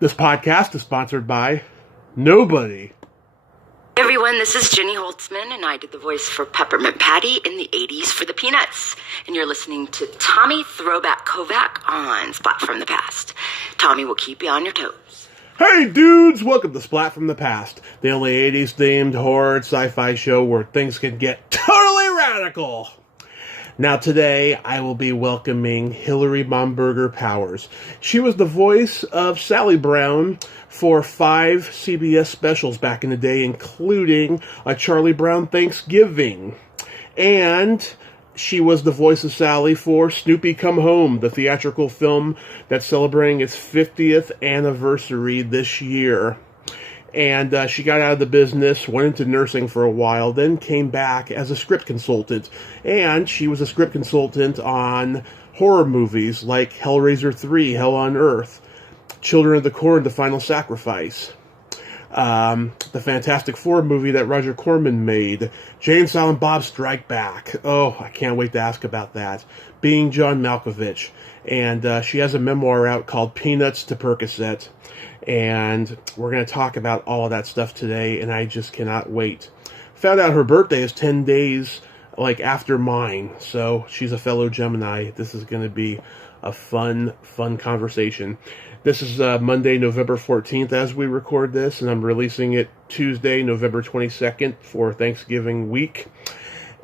This podcast is sponsored by nobody. Hey everyone, this is Jenny Holtzman, and I did the voice for Peppermint Patty in the 80s for the Peanuts. And you're listening to Tommy Throwback Kovac on Splat from the Past. Tommy will keep you on your toes. Hey dudes, welcome to Splat from the Past, the only 80s themed horror and sci-fi show where things can get totally radical. Now today, I will be welcoming Hilary Momberger-Powers. She was the voice of Sally Brown for 5 CBS specials back in the day, including a Charlie Brown Thanksgiving. And she was the voice of Sally for Snoopy Come Home, the theatrical film that's celebrating its 50th anniversary this year. And she got out of the business, went into nursing for a while, then came back as a script consultant. And she was a script consultant on horror movies like Hellraiser 3, Hell on Earth, Children of the Corn, The Final Sacrifice, the Fantastic Four movie that Roger Corman made, Jay and Silent Bob Strike Back. Oh, I can't wait to ask about that. Being John Malkovich. And she has a memoir out called Peanuts to Percocet. And we're going to talk about all of that stuff today, and I just cannot wait. Found out her birthday is 10 days, after mine, so she's a fellow Gemini. This is going to be a fun conversation. This is Monday, November 14th as we record this, and I'm releasing it Tuesday, November 22nd for Thanksgiving week.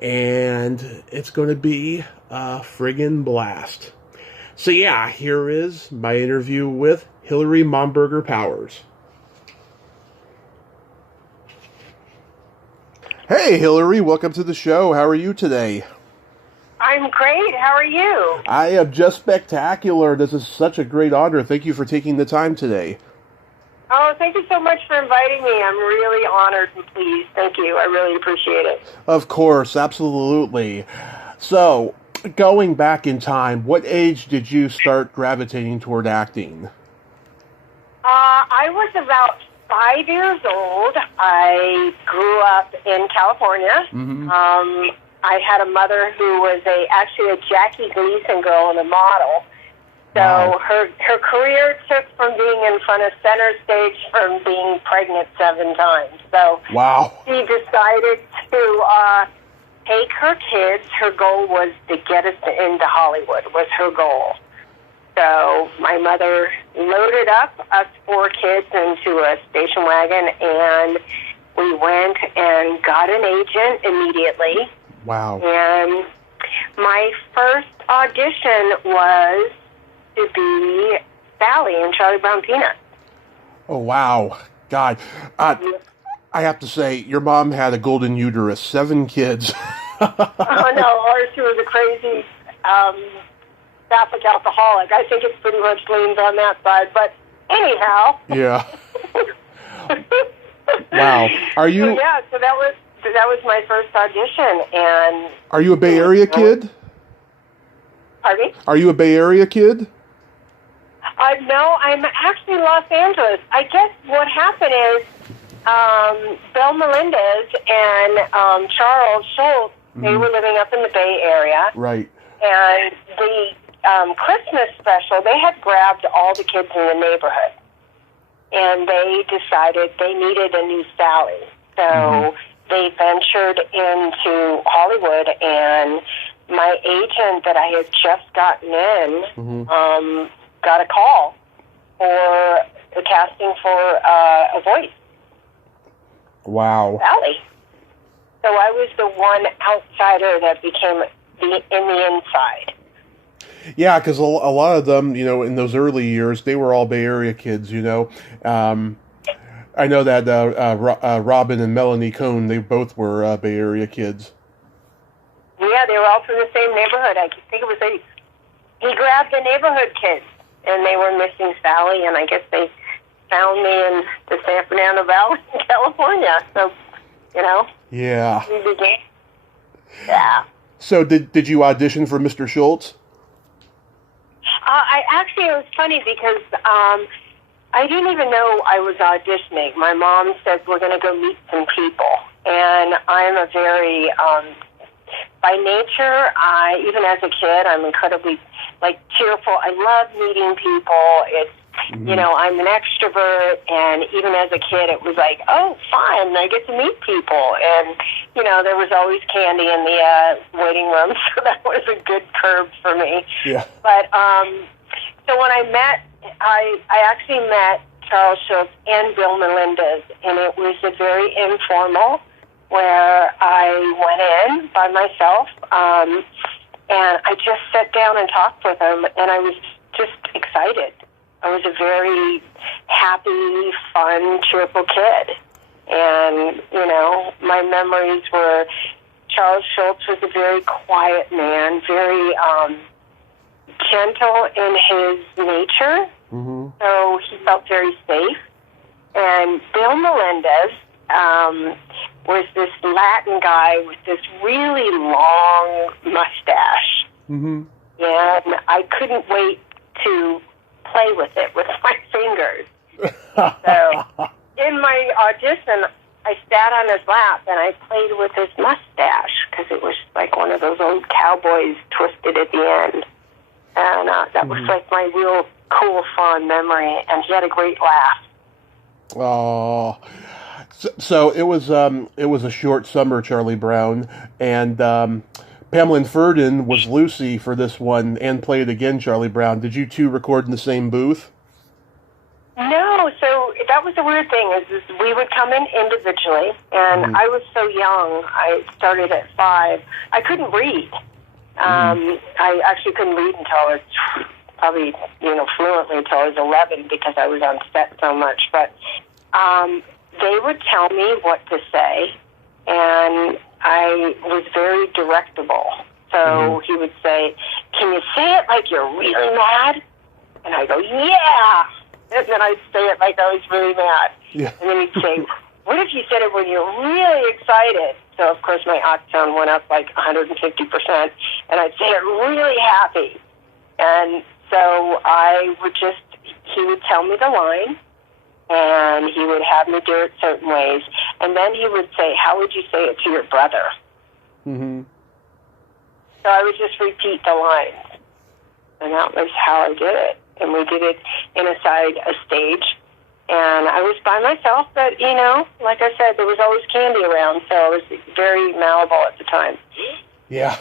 And it's going to be a friggin' blast. So yeah, here is my interview with Hilary Momberger-Powers. Hey, Hilary, welcome to the show. How are you today? I'm great. How are you? I am just spectacular. This is such a great honor. Thank you for taking the time today. Oh, thank you so much for inviting me. I'm really honored and pleased. Thank you. I really appreciate it. Of course, absolutely. So, going back in time, what age did you start gravitating toward acting? I was about 5 years old. I grew up in California. Mm-hmm. I had a mother who was actually a Jackie Gleason girl and a model. So Wow. her career took from being in front of center stage from being pregnant 7 times. So Wow. she decided to take her kids. Her goal was to get us into Hollywood, was her goal. So my mother loaded up us 4 kids into a station wagon, and we went and got an agent immediately. Wow. And my first audition was to be Sally in Charlie Brown Peanuts. Oh, wow. God. I have to say, your mom had a golden uterus. 7 kids. Oh, no, ours was a crazy Catholic alcoholic. I think it pretty much leans on that side. But anyhow. Yeah. Wow. Are you? So, yeah, so that was my first audition. And Are you a Bay Area kid? Pardon me? Are you a Bay Area kid? No, I'm actually Los Angeles. I guess what happened is Bill Melendez and Charles Schultz, they were living up in the Bay Area. Right. And the Christmas special, they had grabbed all the kids in the neighborhood. And they decided they needed a new Sally. So they ventured into Hollywood, and my agent that I had just gotten in got a call for the casting for a voice. Wow. Sally. So I was the one outsider that became in the inside. Yeah, because a lot of them, in those early years, they were all Bay Area kids, I know that Robin and Melanie Cohn, they both were Bay Area kids. Yeah, they were all from the same neighborhood. I think it was he grabbed the neighborhood kids, and they were missing Sally, and I guess they found me in the San Fernando Valley in California. So, Yeah. we began. Yeah. So did you audition for Mr. Schultz? It was funny because I didn't even know I was auditioning. My mom said, we're going to go meet some people. And I'm a very, by nature, even as a kid, I'm incredibly, cheerful. I love meeting people. You know, I'm an extrovert, and even as a kid, it was like, oh, fun, I get to meet people. And, you know, there was always candy in the waiting room, so that was a good curb for me. Yeah. But, so when I actually met Charles Schulz and Bill Melendez, and it was a very informal, where I went in by myself, and I just sat down and talked with them, and I was just excited. I was a very happy, fun, cheerful kid. And, you know, my memories were Charles Schulz was a very quiet man, very gentle in his nature. Mm-hmm. So he felt very safe. And Bill Melendez was this Latin guy with this really long mustache. Mm-hmm. And I couldn't wait to play with it with my fingers. So in my audition, I sat on his lap and I played with his mustache because it was like one of those old cowboys twisted at the end. And that was like my real cool, fond memory. And he had a great laugh. Oh, so it was a short summer, Charlie Brown, and Pamela Ferdin was Lucy for this one and played again Charlie Brown. Did you two record in the same booth? No, so that was the weird thing is we would come in individually, and I was so young. I started at 5. I couldn't read. I actually couldn't read until I was probably, fluently until I was 11 because I was on set so much. But they would tell me what to say, and I was very directable. So he would say, can you say it like you're really mad? And I go, yeah. And then I'd say it like I was really mad. Yeah. And then he'd say, what if you said it when you're really excited? So, of course, my octane went up like 150%. And I'd say it really happy. And so he would tell me the line, and he would have me do it certain ways. And then he would say, how would you say it to your brother? Mm-hmm. So I would just repeat the lines. And that was how I did it. And we did it inside a stage. And I was by myself, but, like I said, there was always candy around, so I was very malleable at the time. Yeah.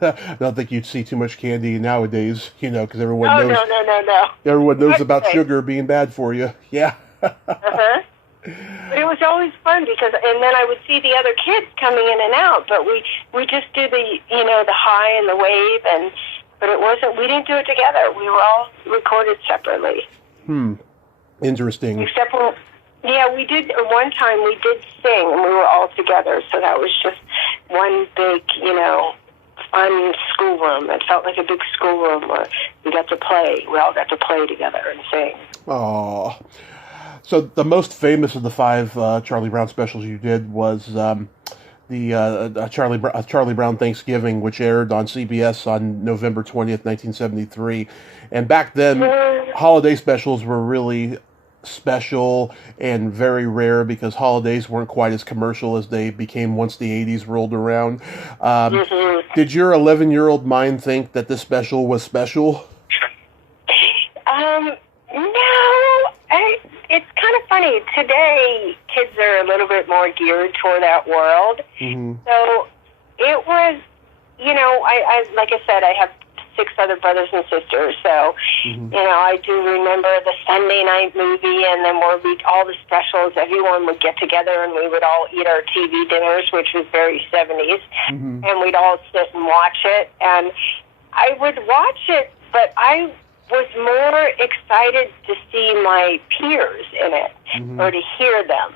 So. I don't think you'd see too much candy nowadays, because everyone knows. No. Everyone knows about sugar being bad for you. Yeah. Uh-huh. But it was always fun and then I would see the other kids coming in and out, but we just do the high and the wave, but we didn't do it together. We were all recorded separately. Interesting. Except we did, one time we did sing and we were all together, so that was just one big, fun schoolroom. It felt like a big schoolroom where we all got to play together and sing. Oh. So the most famous of the 5 Charlie Brown specials you did was the Charlie Brown Thanksgiving, which aired on CBS on November 20th, 1973. And back then, holiday specials were really special and very rare because holidays weren't quite as commercial as they became once the 80s rolled around. Did your 11-year-old mind think that this special was special? No. It's kind of funny. Today, kids are a little bit more geared toward that world. Mm-hmm. So it was, I like I said, I have 6 other brothers and sisters. So, I do remember the Sunday night movie, and then all the specials, everyone would get together and we would all eat our TV dinners, which was very 70s. Mm-hmm. And we'd all sit and watch it. And I would watch it, but I was more excited to see my peers in it or to hear them.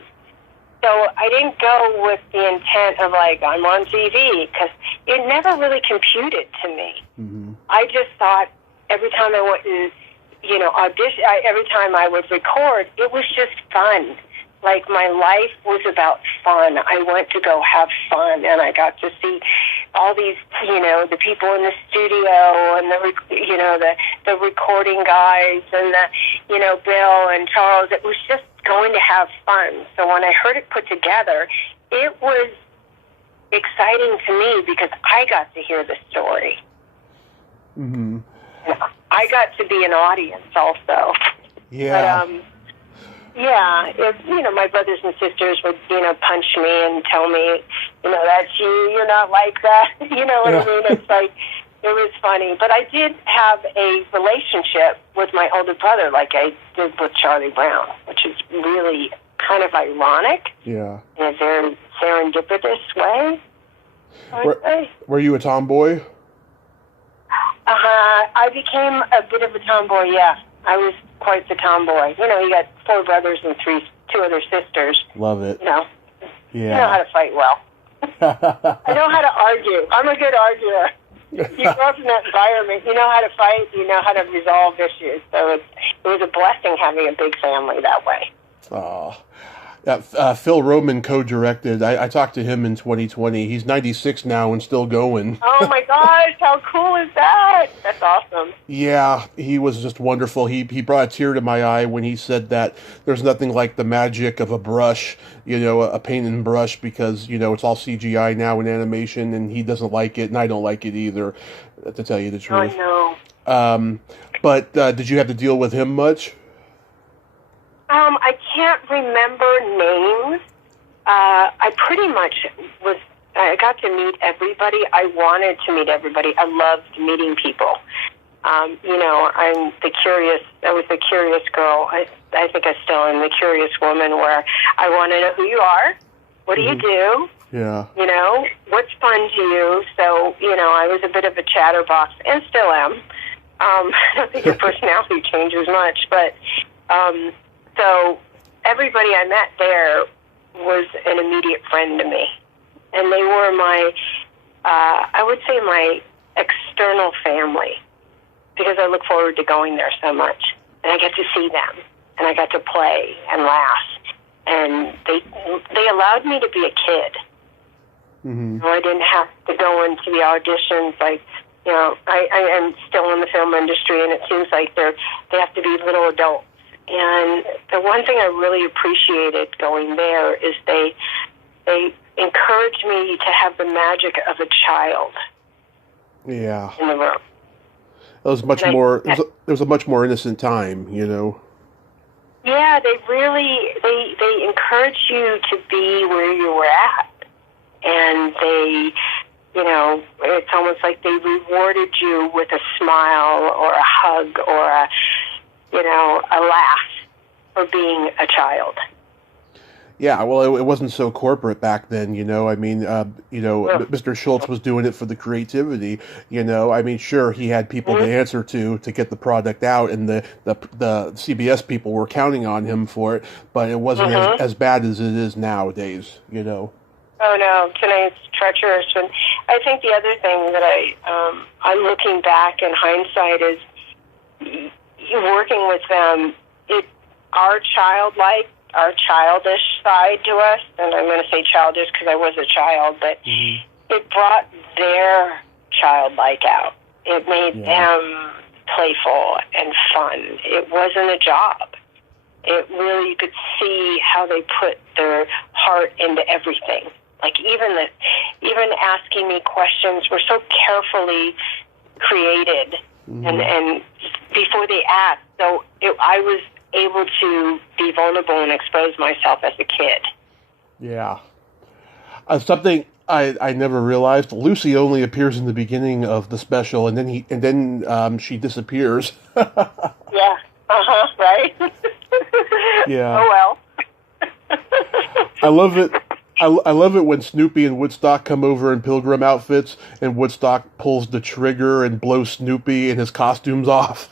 So I didn't go with the intent of I'm on TV because it never really computed to me. Mm-hmm. I just thought every time I went and, audition, every time I would record, it was just fun. Like my life was about fun. I went to go have fun, and I got to see all these, the people in the studio and the recording guys and Bill and Charles. It was just going to have fun. So when I heard it put together, it was exciting to me because I got to hear the story. Mm-hmm. I got to be an audience also. Yeah. But, yeah, my brothers and sisters would, punch me and tell me, that's you, you're not like that. You know what I mean? It's like, it was funny. But I did have a relationship with my older brother like I did with Charlie Brown, which is really kind of ironic. Yeah. In a very serendipitous way. Were you a tomboy? I became a bit of a tomboy, yeah. I was quite the tomboy. You got 4 brothers and 2 other sisters. Love it. Yeah. You know how to fight well. I know how to argue. I'm a good arguer. You grow up in that environment. You know how to fight. You know how to resolve issues. So it was a blessing having a big family that way. Oh. Phil Roman co-directed. I talked to him in 2020. He's 96 now and still going. Oh my gosh, how cool is that? That's awesome. Yeah, he was just wonderful. He brought a tear to my eye when he said that there's nothing like the magic of a brush, a paint and brush, because, it's all CGI now in animation, and he doesn't like it, and I don't like it either, to tell you the truth. Oh, no. But did you have to deal with him much? I can't remember names. I pretty much I got to meet everybody. I wanted to meet everybody. I loved meeting people. I was the curious girl. I think I still am the curious woman, where I want to know who you are. What do you do? Yeah. What's fun to you? So, I was a bit of a chatterbox, and still am. I don't think your personality changes much, but, so everybody I met there was an immediate friend to me. And they were I would say my external family, because I look forward to going there so much. And I get to see them, and I got to play and laugh. And they allowed me to be a kid. Mm-hmm. I didn't have to go into the auditions like, I am still in the film industry, and it seems like they have to be little adults. And the one thing I really appreciated going there is they encouraged me to have the magic of a child. Yeah. In the room. It was much more. It was a much more innocent time, Yeah, they really they encouraged you to be where you were at, and they, it's almost like they rewarded you with a smile or a hug or a laugh for being a child. Yeah, well, it wasn't so corporate back then, I mean, Mr. Schultz was doing it for the creativity, I mean, sure, he had people to answer to get the product out, and the CBS people were counting on him for it, but it wasn't as bad as it is nowadays, Oh, no, tonight's treacherous. And I think the other thing that I'm looking back in hindsight is working with them, our childish side to us, and I'm going to say childish because I was a child, but it brought their childlike out. It made them playful and fun. It wasn't a job. It really, you could see how they put their heart into everything. Like even asking me questions were so carefully created, and before they asked, so I was able to be vulnerable and expose myself as a kid. Yeah. Something I never realized, Lucy only appears in the beginning of the special, and then she disappears. Yeah. Right? Yeah. Oh, well. I love it. I love it when Snoopy and Woodstock come over in pilgrim outfits, and Woodstock pulls the trigger and blows Snoopy and his costumes off.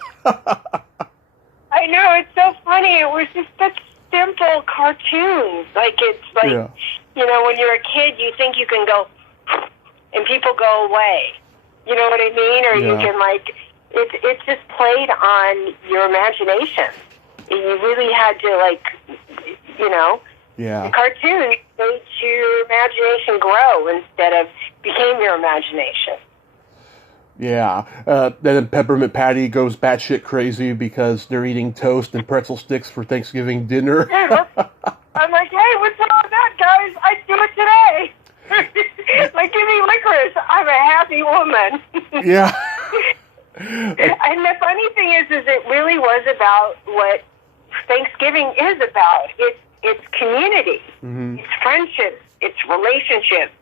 I know, it's so funny. It was just such simple cartoons. When you're a kid, you think you can go, and people go away. You know what I mean? Or you can, it's just played on your imagination. You really had to, the cartoons made your imagination grow instead of became your imagination. Yeah. Then Peppermint Patty goes batshit crazy because they're eating toast and pretzel sticks for Thanksgiving dinner. I'm like, hey, what's wrong with that, guys? I'd do it today. Give me licorice. I'm a happy woman. Yeah. And the funny thing is it really was about what Thanksgiving is about. It's community. Mm-hmm. It's friendships. It's relationships.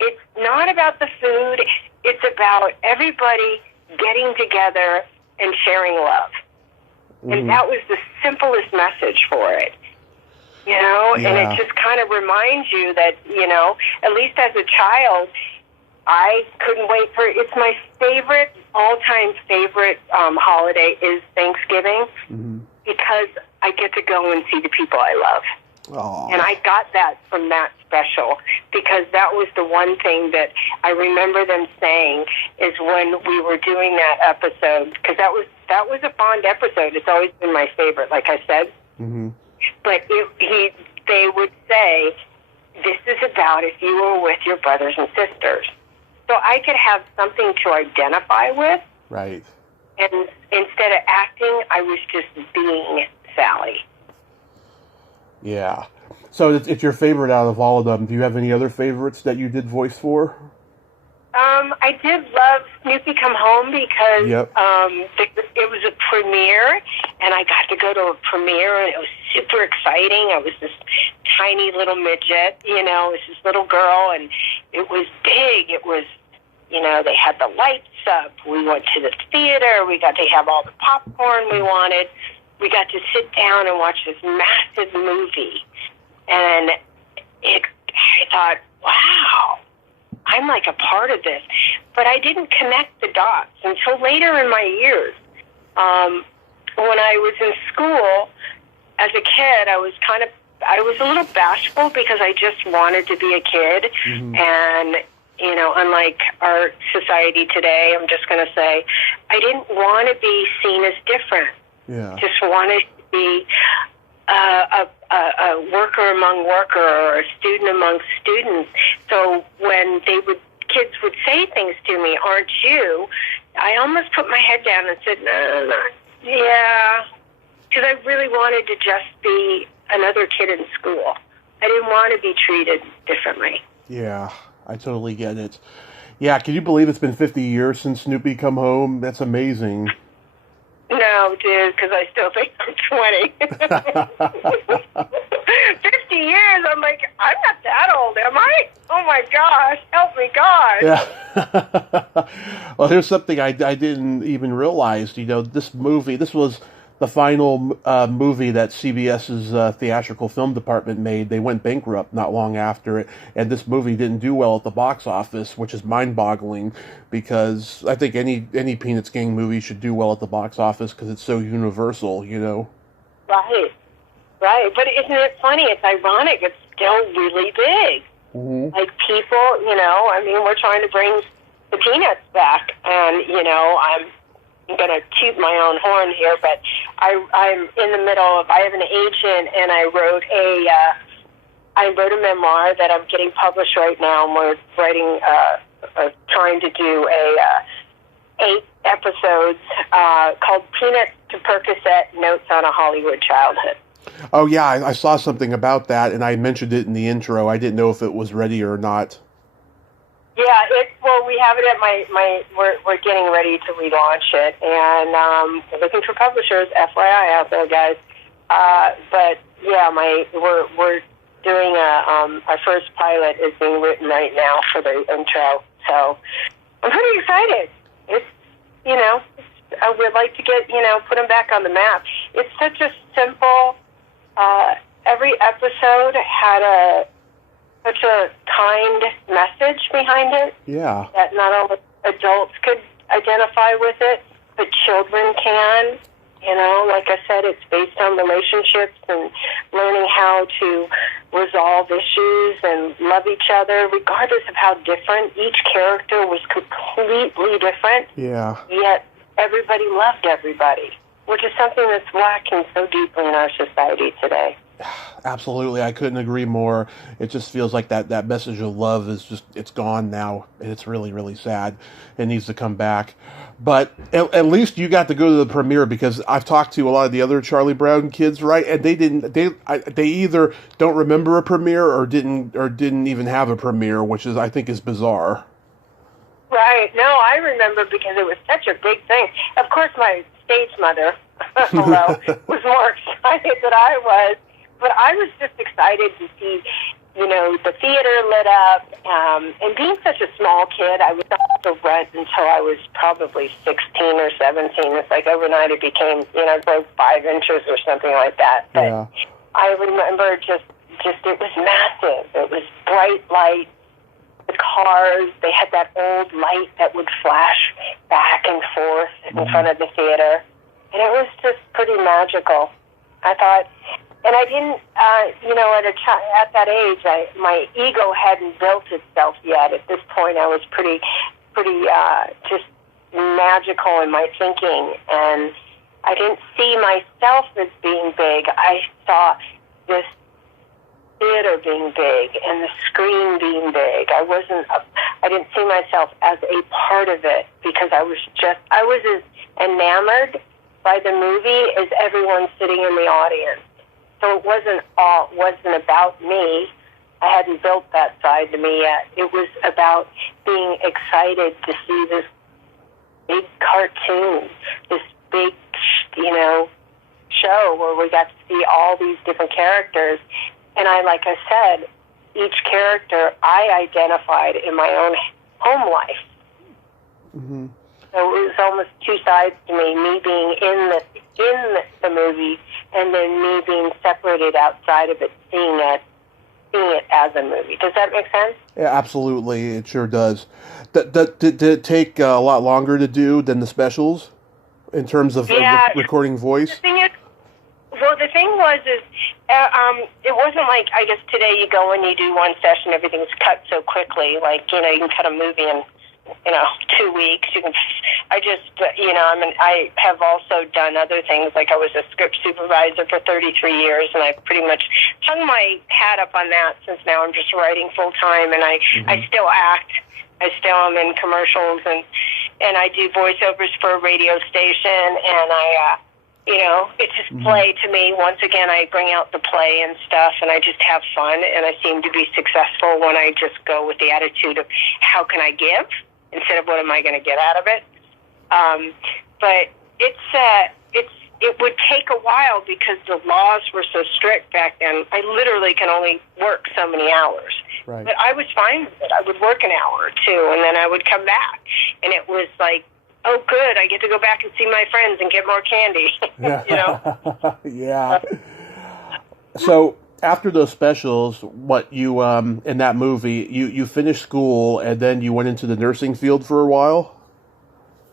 It's not about the food. It's about everybody getting together and sharing love. Mm-hmm. And that was the simplest message for it. And it just kind of reminds you that, at least as a child, I couldn't wait for it. It's my all-time favorite holiday is Thanksgiving, mm-hmm. because I get to go and see the people I love. Aww. And I got that from that special, because that was the one thing that I remember them saying is when we were doing that episode, because that was a fond episode. It's always been my favorite, like I said. Mm-hmm. But they would say, this is about if you were with your brothers and sisters. So I could have something to identify with. Right. And instead of acting, I was just being Sally. Yeah. So it's your favorite out of all of them. Do you have any other favorites that you did voice for? I did love Snoopy Come Home because Yep. It was a premiere, and I got to go to a premiere, and it was super exciting. I was this tiny little midget, it was this little girl, and it was big. It was, they had the lights up. We went to the theater. We got to have all the popcorn we wanted. We got to sit down and watch this massive movie, and I thought, wow, I'm like a part of this. But I didn't connect the dots until later in my years. When I was in school, as a kid, I was a little bashful because I just wanted to be a kid. Mm-hmm. And, unlike our society today, I'm just going to say, I didn't want to be seen as different. Yeah. Just wanted to be a worker among worker or a student among students. So when kids would say things to me, aren't you? I almost put my head down and said, no. Yeah. Because I really wanted to just be another kid in school. I didn't want to be treated differently. Yeah, I totally get it. Yeah, can you believe it's been 50 years since Snoopy Come Home? That's amazing. No, dude, because I still think I'm 20. 50 years, I'm like, I'm not that old, am I? Oh my gosh, help me God. Yeah. Well, here's something I didn't even realize. This was the final movie that CBS's theatrical film department made. They went bankrupt not long after it, and this movie didn't do well at the box office, which is mind-boggling, because I think any Peanuts gang movie should do well at the box office because it's so universal, Right. But isn't it funny? It's ironic. It's still really big. Mm-hmm. Like people, we're trying to bring the Peanuts back, and, I'm going to toot my own horn here, but I'm in the middle of, I have an agent, and I wrote a memoir that I'm getting published right now, and we're writing, trying to do 8 episodes called Peanuts to Percocet, Notes on a Hollywood Childhood. Oh, yeah, I saw something about that, and I mentioned it in the intro. I didn't know if it was ready or not. Yeah, we have it at we're getting ready to relaunch it, and we're looking for publishers, FYI out there, guys. But yeah, we're doing our first pilot is being written right now for the intro, so I'm pretty excited. I would like to get, put them back on the map. It's such a simple, every episode had such a kind message behind it. Yeah. That not only adults could identify with it, but children can. Like I said, it's based on relationships and learning how to resolve issues and love each other, regardless of how different. Each character was completely different. Yeah. Yet everybody loved everybody, which is something that's lacking so deeply in our society today. Absolutely, I couldn't agree more. It just feels like that message of love it's gone now, and it's really, really sad. It needs to come back. But at least you got to go to the premiere, because I've talked to a lot of the other Charlie Brown kids, right? And they either don't remember a premiere or didn't even have a premiere, which I think is bizarre. Right. No, I remember because it was such a big thing. Of course, my stage mother, although was more excited than I was. But I was just excited to see, the theater lit up. And being such a small kid, I was not to rent until I was probably 16 or 17. It's like overnight it became, broke 5 inches or something like that. But Yeah. I remember just it was massive. It was bright light. The cars, they had that old light that would flash back and forth in front of the theater. And it was just pretty magical. I thought, and I didn't, at that age, my ego hadn't built itself yet. At this point, I was pretty just magical in my thinking. And I didn't see myself as being big. I saw this theater being big and the screen being big. I didn't see myself as a part of it because I was as enamored by the movie as everyone sitting in the audience. So it wasn't about me. I hadn't built that side to me yet. It was about being excited to see this big cartoon, this big, show where we got to see all these different characters. And like I said, each character I identified in my own home life. Mm-hmm. So it was almost two sides to me being in the movie and then me being separated outside of it, seeing it as a movie. Does that make sense? Yeah, absolutely. It sure does. Did it take a lot longer to do than the specials in terms of recording voice? The thing was it wasn't like, I guess today you go and you do one session, everything's cut so quickly. Like, you can cut a movie in, 2 weeks. I have also done other things. Like I was a script supervisor for 33 years, and I pretty much hung my hat up on that since now I'm just writing full time, and I still act. I still am in commercials, and I do voiceovers for a radio station, and it's just play to me. Once again, I bring out the play and stuff, and I just have fun, and I seem to be successful when I just go with the attitude of how can I give instead of what am I going to get out of it. But it would take a while because the laws were so strict back then. I literally can only work so many hours. Right. But I was fine with it. I would work an hour or two, and then I would come back, and it was like, oh, good, I get to go back and see my friends and get more candy, Yeah. So after those specials, you in that movie, you finished school and then you went into the nursing field for a while?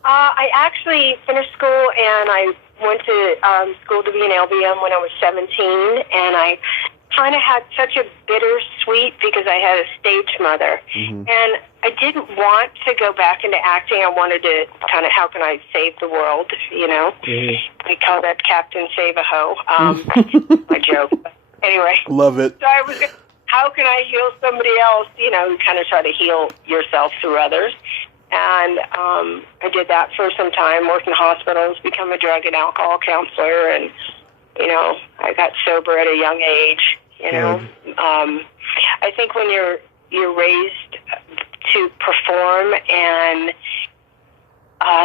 I actually finished school and I went to school to be an LVM when I was 17, and I kind of had such a bittersweet because I had a stage mother. Mm-hmm. And I didn't want to go back into acting. I wanted to kind of, how can I save the world, Mm-hmm. We call that Captain Save-A-Ho. My joke. Anyway. Love it. So I was, how can I heal somebody else? You kind of try to heal yourself through others. And I did that for some time, worked in hospitals, become a drug and alcohol counselor, and, I got sober at a young age, I think when you're raised to perform and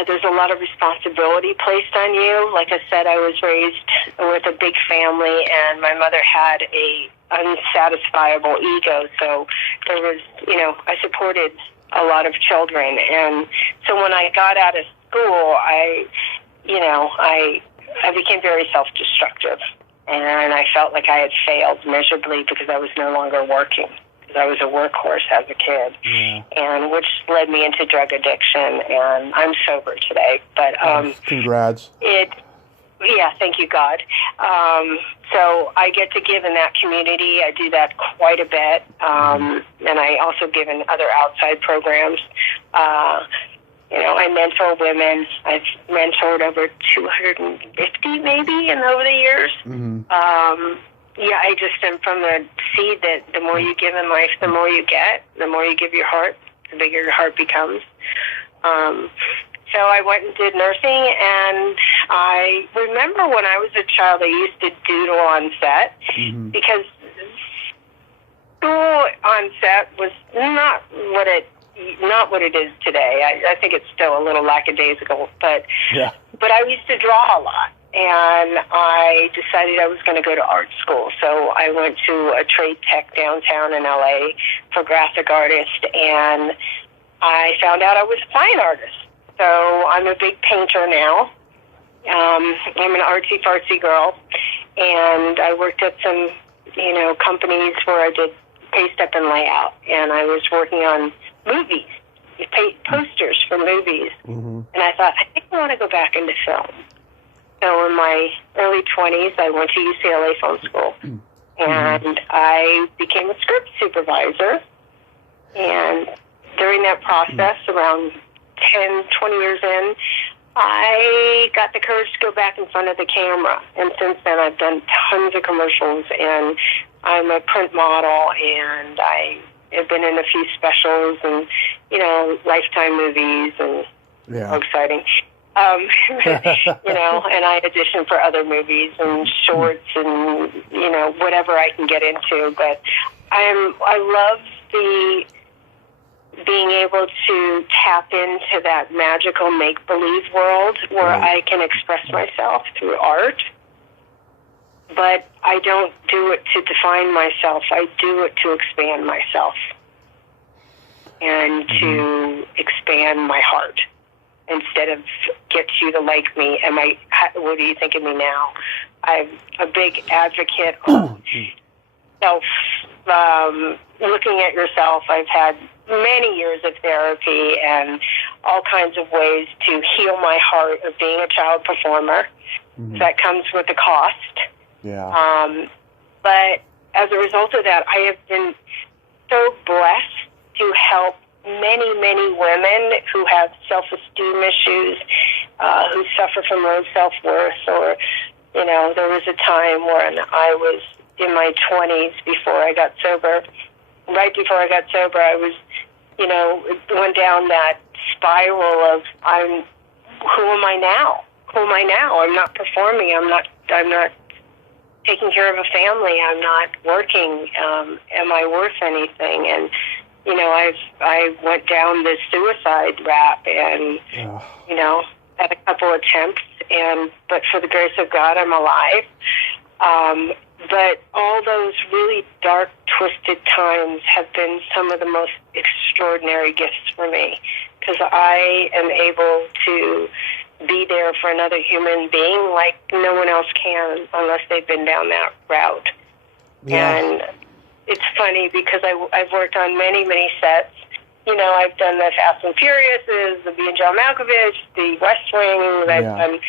there's a lot of responsibility placed on you. Like I said, I was raised with a big family, and my mother had a unsatisfiable ego, so there was, I supported a lot of children, and so when I got out of school, I became very self-destructive, and I felt like I had failed miserably because I was no longer working, because I was a workhorse as a kid, and which led me into drug addiction, and I'm sober today, but congrats. Yeah, thank you, God. So I get to give in that community. I do that quite a bit. And I also give in other outside programs. I mentor women. I've mentored over 250 maybe over the years. Mm-hmm. I just am from the seed that the more you give in life, the more you get. The more you give your heart, the bigger your heart becomes. So I went and did nursing, and I remember when I was a child, I used to doodle on set, because school on set was not what it is today. I think it's still a little lackadaisical, but I used to draw a lot, and I decided I was going to go to art school. So I went to a trade tech downtown in LA for graphic artist, and I found out I was a fine artist. So I'm a big painter now. I'm an artsy-fartsy girl, and I worked at some, companies where I did paste up and layout, and I was working on movies, posters for movies, and I thought, I think I want to go back into film. So in my early 20s, I went to UCLA Film School, and I became a script supervisor, and during that process, around 10, 20 years in, I got the courage to go back in front of the camera, and since then I've done tons of commercials, and I'm a print model, and I have been in a few specials and, Lifetime movies, and how exciting. And I audition for other movies and shorts and, whatever I can get into, but I love being able to tap into that magical make-believe world where I can express myself through art, but I don't do it to define myself. I do it to expand myself and to expand my heart instead of get you to like me. What do you think of me now? I'm a big advocate of looking at yourself. I've had many years of therapy and all kinds of ways to heal my heart of being a child performer. That comes with a cost. But as a result of that, I have been so blessed to help many, many women who have self-esteem issues, who suffer from low self-worth, or, there was a time when I was in my 20s before I got sober. Right before I got sober, I was, went down that spiral of who am I now? Who am I now? I'm not performing. I'm not taking care of a family. I'm not working. Am I worth anything? And, I went down this suicide rap and, had a couple attempts, but for the grace of God, I'm alive. But all those really dark, twisted times have been some of the most extraordinary gifts for me, because I am able to be there for another human being like no one else can unless they've been down that route. And it's funny because I've worked on many, many sets. I've done the Fast and Furiouses, the B and John Malkovich, the West Wing. I've done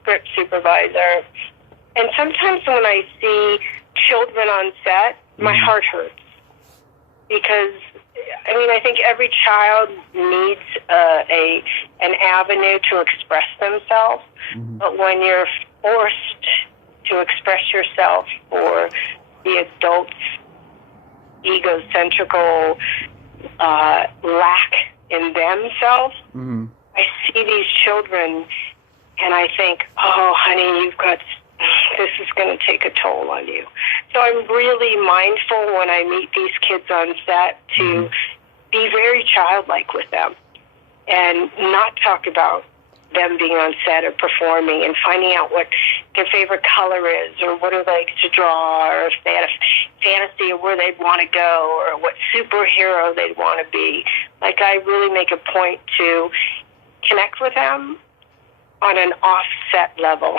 script supervisor. And sometimes when I see children on set, my heart hurts. Because, I think every child needs an avenue to express themselves. But when you're forced to express yourself for the adult's egocentrical lack in themselves, I see these children and I think, oh, honey, this is going to take a toll on you. So I'm really mindful when I meet these kids on set to be very childlike with them and not talk about them being on set or performing and finding out what their favorite color is or what do they like to draw or if they had a fantasy of where they'd want to go or what superhero they'd want to be. Like, I really make a point to connect with them on an offset level.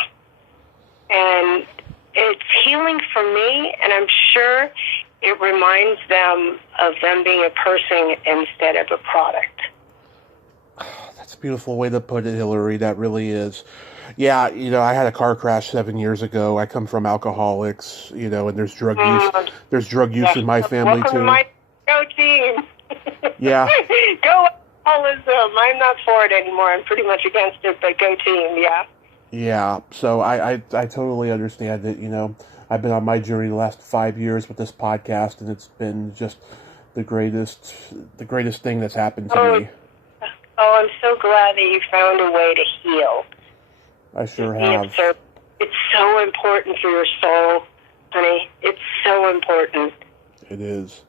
And it's healing for me, and I'm sure it reminds them of them being a person instead of a product. That's a beautiful way to put it, Hilary. That really is. Yeah, I had a car crash 7 years ago. I come from alcoholics, and there's drug use. There's drug use in my family, welcome too. To my go team. Yeah. Go alcoholism. I'm not for it anymore. I'm pretty much against it, but go team, yeah. Yeah, so I totally understand it. I've been on my journey the last 5 years with this podcast, and it's been just the greatest thing that's happened to me. Oh, I'm so glad that you found a way to heal. I sure have. It's so important for your soul, honey. It's so important. It is.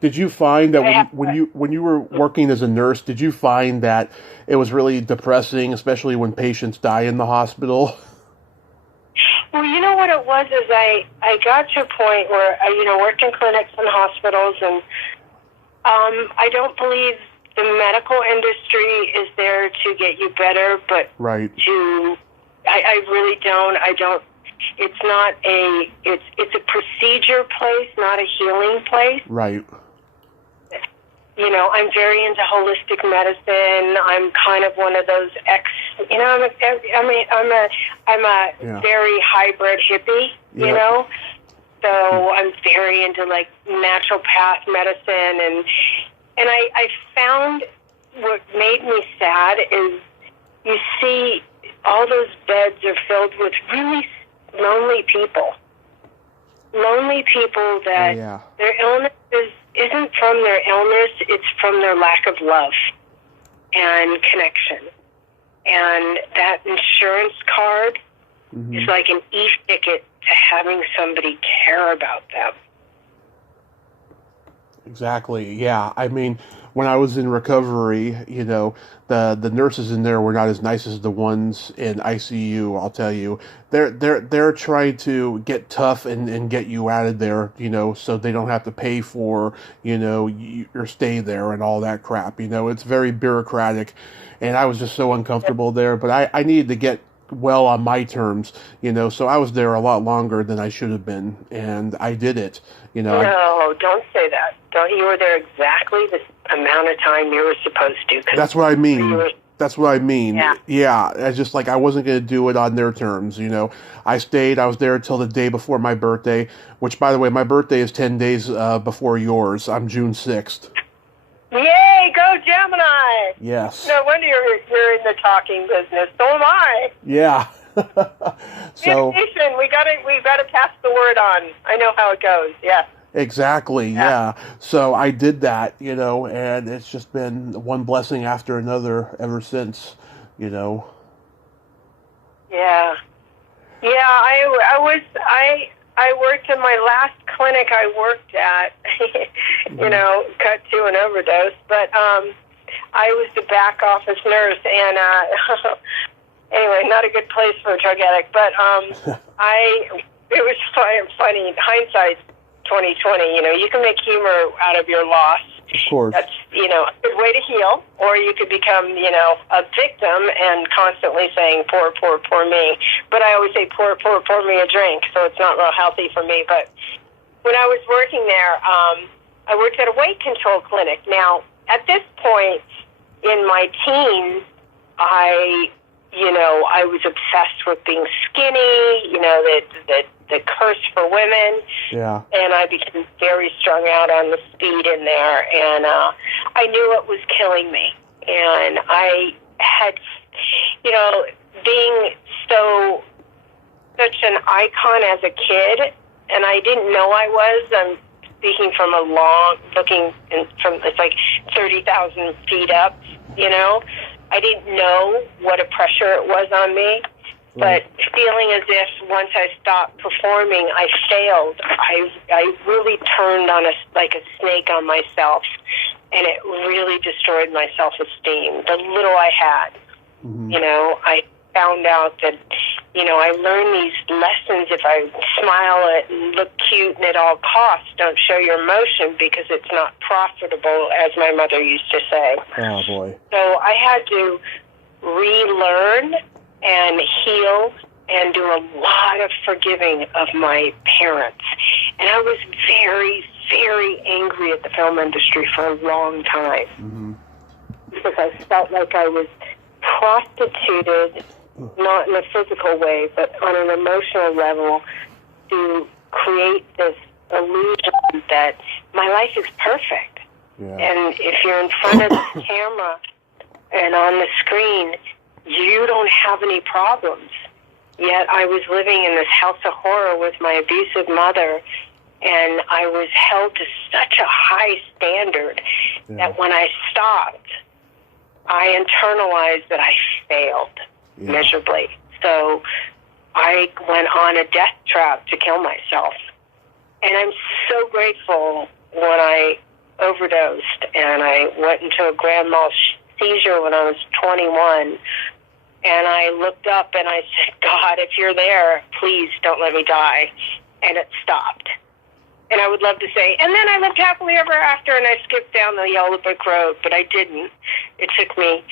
Did you find that when you were working as a nurse, did you find that it was really depressing, especially when patients die in the hospital? Well, you know what it was is I got to a point where I, worked in clinics and hospitals, and I don't believe the medical industry is there to get you better, but right. I really don't. I don't. It's not it's a procedure place, not a healing place. Right. I'm very into holistic medicine. I'm kind of one of those I'm a very hybrid hippie, so I'm very into like naturopath medicine, and I found what made me sad is you see all those beds are filled with really lonely people that their illness isn't from their illness, it's from their lack of love and connection. And that insurance card is like an e-ticket to having somebody care about them. Exactly. Yeah. I mean, when I was in recovery, the nurses in there were not as nice as the ones in ICU. I'll tell you, they're trying to get tough and get you out of there, so they don't have to pay for, your stay there and all that crap. It's very bureaucratic, and I was just so uncomfortable there. But I needed to get well on my terms, so I was there a lot longer than I should have been, and I did it. No, don't say that. You were there exactly the amount of time you were supposed to. That's what I mean. That's what I mean. Yeah. It's just like I wasn't going to do it on their terms, I stayed. I was there until the day before my birthday, which, by the way, my birthday is 10 days before yours. I'm June 6th. Yay, go Gemini! Yes. No wonder you're in the talking business. So am I. Yeah. So we gotta pass the word on. I know how it goes. Yeah. Exactly. Yeah. So I did that, and it's just been one blessing after another ever since, Yeah. Yeah. I worked in my last clinic I worked at, cut to an overdose, but I was the back office nurse, and anyway, not a good place for a drug addict, but it was funny. Hindsight's 2020. You can make humor out of your loss. Of course. That's, a good way to heal, or you could become, a victim and constantly saying, poor, poor, poor me. But I always say, pour me a drink, so it's not real healthy for me. But when I was working there, I worked at a weight control clinic. Now, at this point in my teens, I was obsessed with being skinny, the curse for women. Yeah. And I became very strung out on the speed in there, and I knew it was killing me. And I had, being such an icon as a kid, and I didn't know I was. I'm speaking from it's like 30,000 feet up, I didn't know what a pressure it was on me, but feeling as if once I stopped performing, I failed. I really turned on a snake on myself, and it really destroyed my self-esteem. The little I had, I found out that, I learned these lessons. If I smile and look cute and at all costs, don't show your emotion because it's not profitable, as my mother used to say. Oh, boy. So I had to relearn and heal and do a lot of forgiving of my parents. And I was very, very angry at the film industry for a long time because I felt like I was prostituted, not in a physical way, but on an emotional level, to create this illusion that my life is perfect. Yeah. And if you're in front of the camera and on the screen, you don't have any problems. Yet I was living in this house of horror with my abusive mother, and I was held to such a high standard that when I stopped, I internalized that I failed miserably. So I went on a death trap to kill myself. And I'm so grateful when I overdosed, and I went into a grand mal seizure when I was 21. And I looked up and I said, God, if you're there, please don't let me die. And it stopped. And I would love to say, and then I lived happily ever after, and I skipped down the yellow brick road, but I didn't. It took me,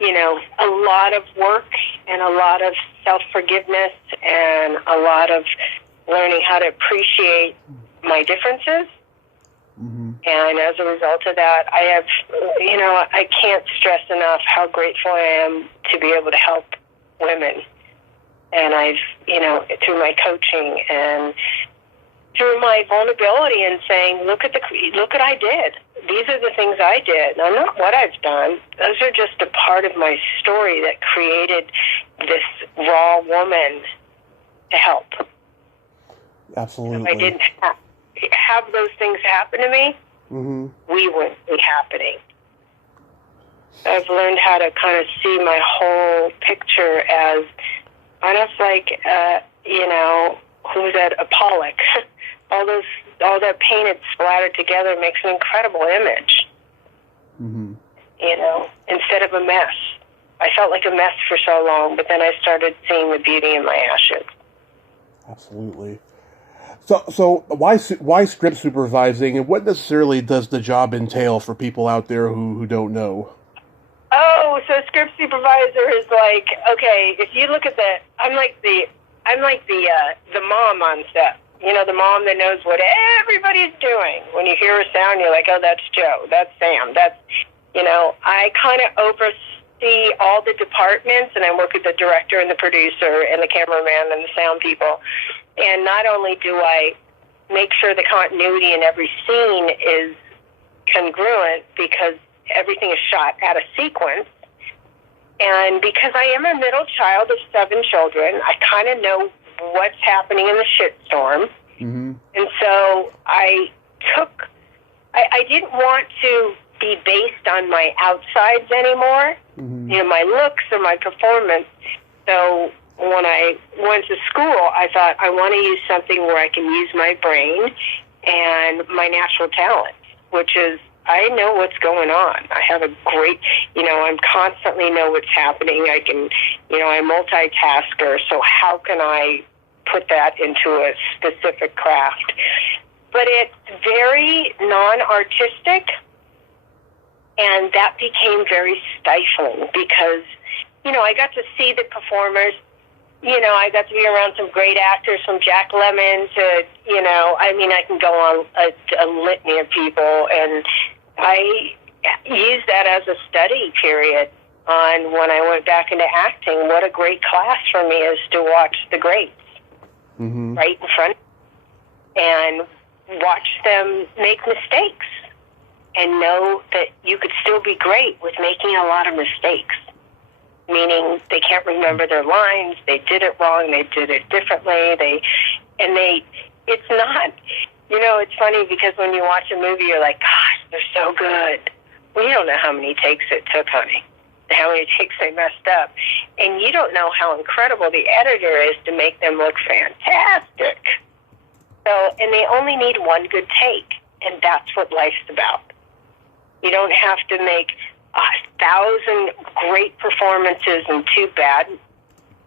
a lot of work and a lot of self-forgiveness and a lot of learning how to appreciate my differences. Mm-hmm. And as a result of that, I have, I can't stress enough how grateful I am to be able to help women. And I've, through my coaching and through my vulnerability and saying, look what I did. These are the things I did. Now, not what I've done. Those are just a part of my story that created this raw woman to help. Absolutely. If I didn't have those things happen to me, mm-hmm. we wouldn't be happening. I've learned how to kind of see my whole picture as kind of like, who's that? A Pollock. all that painted splattered together makes an incredible image. Mm-hmm. Instead of a mess. I felt like a mess for so long, but then I started seeing the beauty in my ashes. Absolutely. So why script supervising, and what necessarily does the job entail for people out there who don't know? Oh, so script supervisor is like, okay, if you look at I'm like the mom on set. The mom that knows what everybody's doing. When you hear a sound, you're like, oh, that's Joe, that's Sam, I kind of oversee all the departments, and I work with the director and the producer and the cameraman and the sound people. And not only do I make sure the continuity in every scene is congruent because everything is shot out of sequence, and because I am a middle child of 7 children, I kind of know what's happening in the shitstorm. Mm-hmm. And so I didn't want to be based on my outsides anymore, mm-hmm. My looks or my performance. So when I went to school, I thought I want to use something where I can use my brain and my natural talent, which is I know what's going on. I have a great, I'm constantly know what's happening. I can, I'm multitasker. So how can I put that into a specific craft? But it's very non-artistic, and that became very stifling because, I got to see the performers. I got to be around some great actors, from Jack Lemmon to, I can go on a litany of people, and I used that as a study period on when I went back into acting. What a great class for me is to watch the greats mm-hmm. right in front and watch them make mistakes and know that you could still be great with making a lot of mistakes. Meaning they can't remember their lines, they did it wrong, they did it differently, it's not, it's funny because when you watch a movie, you're like, gosh, they're so good. Well, you don't know how many takes it took, honey, how many takes they messed up. And you don't know how incredible the editor is to make them look fantastic. So, and they only need one good take, and that's what life's about. You don't have to make 1,000 great performances and 2 bad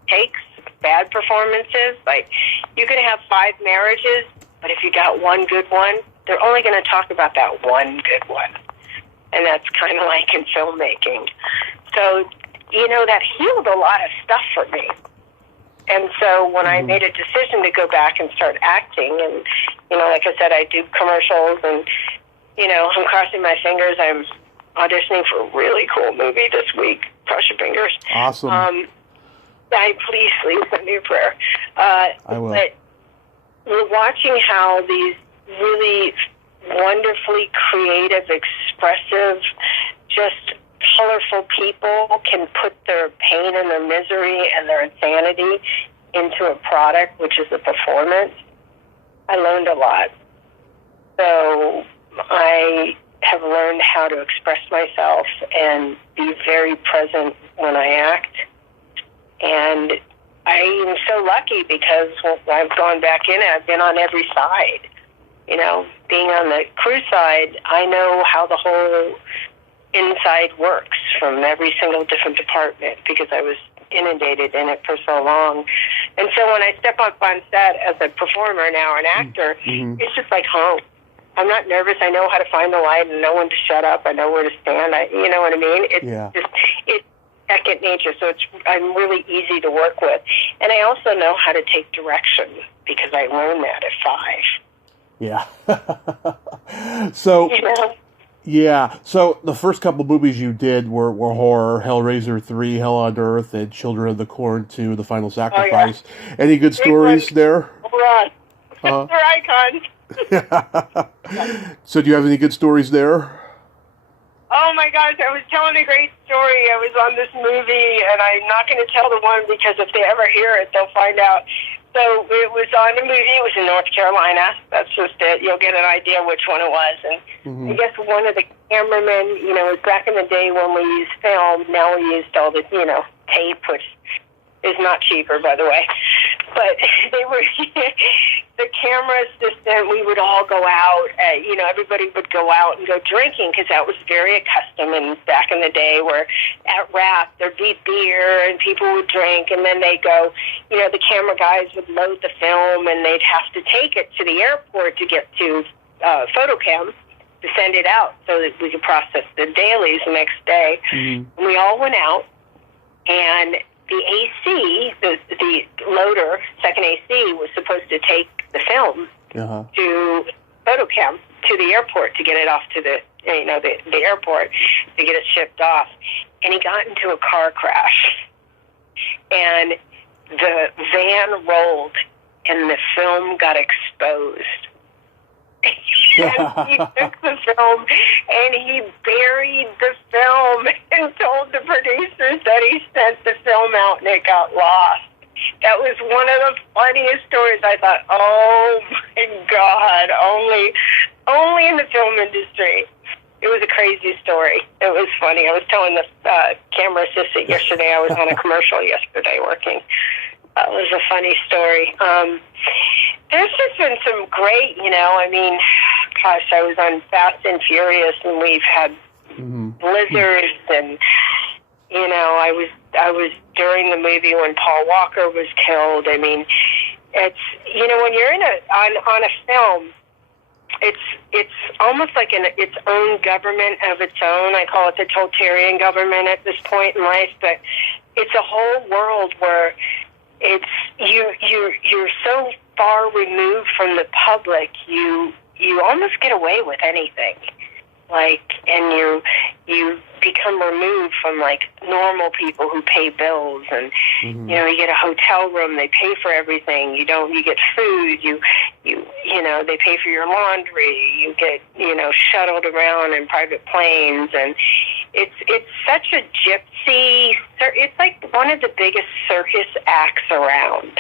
takes, bad performances. Like, you could have 5 marriages, but if you got one good one, they're only going to talk about that one good one. And that's kind of like in filmmaking. So, that healed a lot of stuff for me. And so when I made a decision to go back and start acting, and, like I said, I do commercials, and, I'm crossing my fingers. I'm auditioning for a really cool movie this week. Cross your fingers. Awesome. Please send me a prayer. I will. But we're watching how these really wonderfully creative, expressive, just colorful people can put their pain and their misery and their insanity into a product, which is a performance. I learned a lot. So I have learned how to express myself and be very present when I act. And I am so lucky because when I've gone back in, I've been on every side. being on the crew side, I know how the whole inside works from every single different department because I was inundated in it for so long. And so when I step up on set as a performer now, an actor, it's just like home. I'm not nervous. I know how to find the light and know when to shut up. I know where to stand. You know what I mean? It's second nature, so I'm really easy to work with. And I also know how to take direction because I learned that at 5. Yeah. So, yeah. So the first couple movies you did were horror: Hellraiser 3, Hell on Earth, and Children of the Corn 2, The Final Sacrifice. Oh, yeah. Any good stories there? Right. They're icons. So do you have any good stories there? Oh my gosh, I was telling a great story. I was on this movie, and I'm not going to tell the one because if they ever hear it, they'll find out. So it was on a movie. It was in North Carolina. That's just it. You'll get an idea which one it was. And I guess one of the cameramen, it was back in the day when we used film. Now we used all the, tape, which is not cheaper, by the way. But they were the camera assistant. We would all go out. Everybody would go out and go drinking because that was very accustomed. And back in the day, where at RAP there'd be beer and people would drink, and then they go. The camera guys would load the film, and they'd have to take it to the airport to get to photocam to send it out so that we could process the dailies the next day. And we all went out, and the AC, the loader, second AC, was supposed to take the film to photocam to the airport to get it off to the airport to get it shipped off. And he got into a car crash, and the van rolled, and the film got exposed. And he took the film and he buried the film and told the producers that he sent the film out and it got lost. That was one of the funniest stories. I thought, oh my God, only in the film industry. It was a crazy story. It was funny. I was telling the camera assistant yesterday, I was on a commercial yesterday working. That was a funny story. There's just been some great, I was on Fast and Furious, and we've had blizzards, and I was during the movie when Paul Walker was killed. I mean, it's when you're on a film, it's almost like its own government of its own. I call it the totalitarian government at this point in life, but it's a whole world where you're so far removed from the public, you almost get away with anything. And you become removed from normal people who pay bills, and you get a hotel room, they pay for everything. You get food, they pay for your laundry, you get shuttled around in private planes, and it's such a gypsy. It's like one of the biggest circus acts around.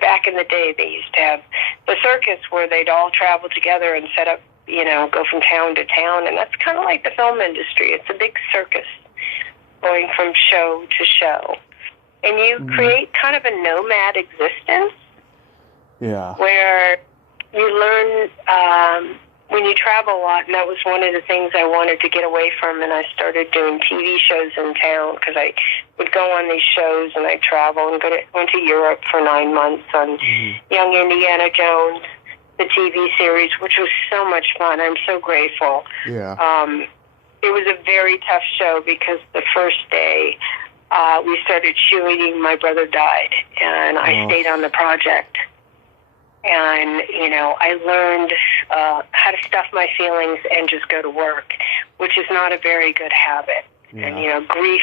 Back in the day, they used to have the circus where they'd all travel together and set up, go from town to town. And that's kind of like the film industry. It's a big circus going from show to show. And you create kind of a nomad existence. Yeah. Where you learn when you travel a lot, and that was one of the things I wanted to get away from, and I started doing TV shows in town because I would go on these shows and I'd travel and went to Europe for 9 months on Young Indiana Jones, the TV series, which was so much fun. I'm so grateful. Yeah. It was a very tough show because the first day we started shooting, my brother died, and I stayed on the project. And, I learned how to stuff my feelings and just go to work, which is not a very good habit. Yeah. And, grief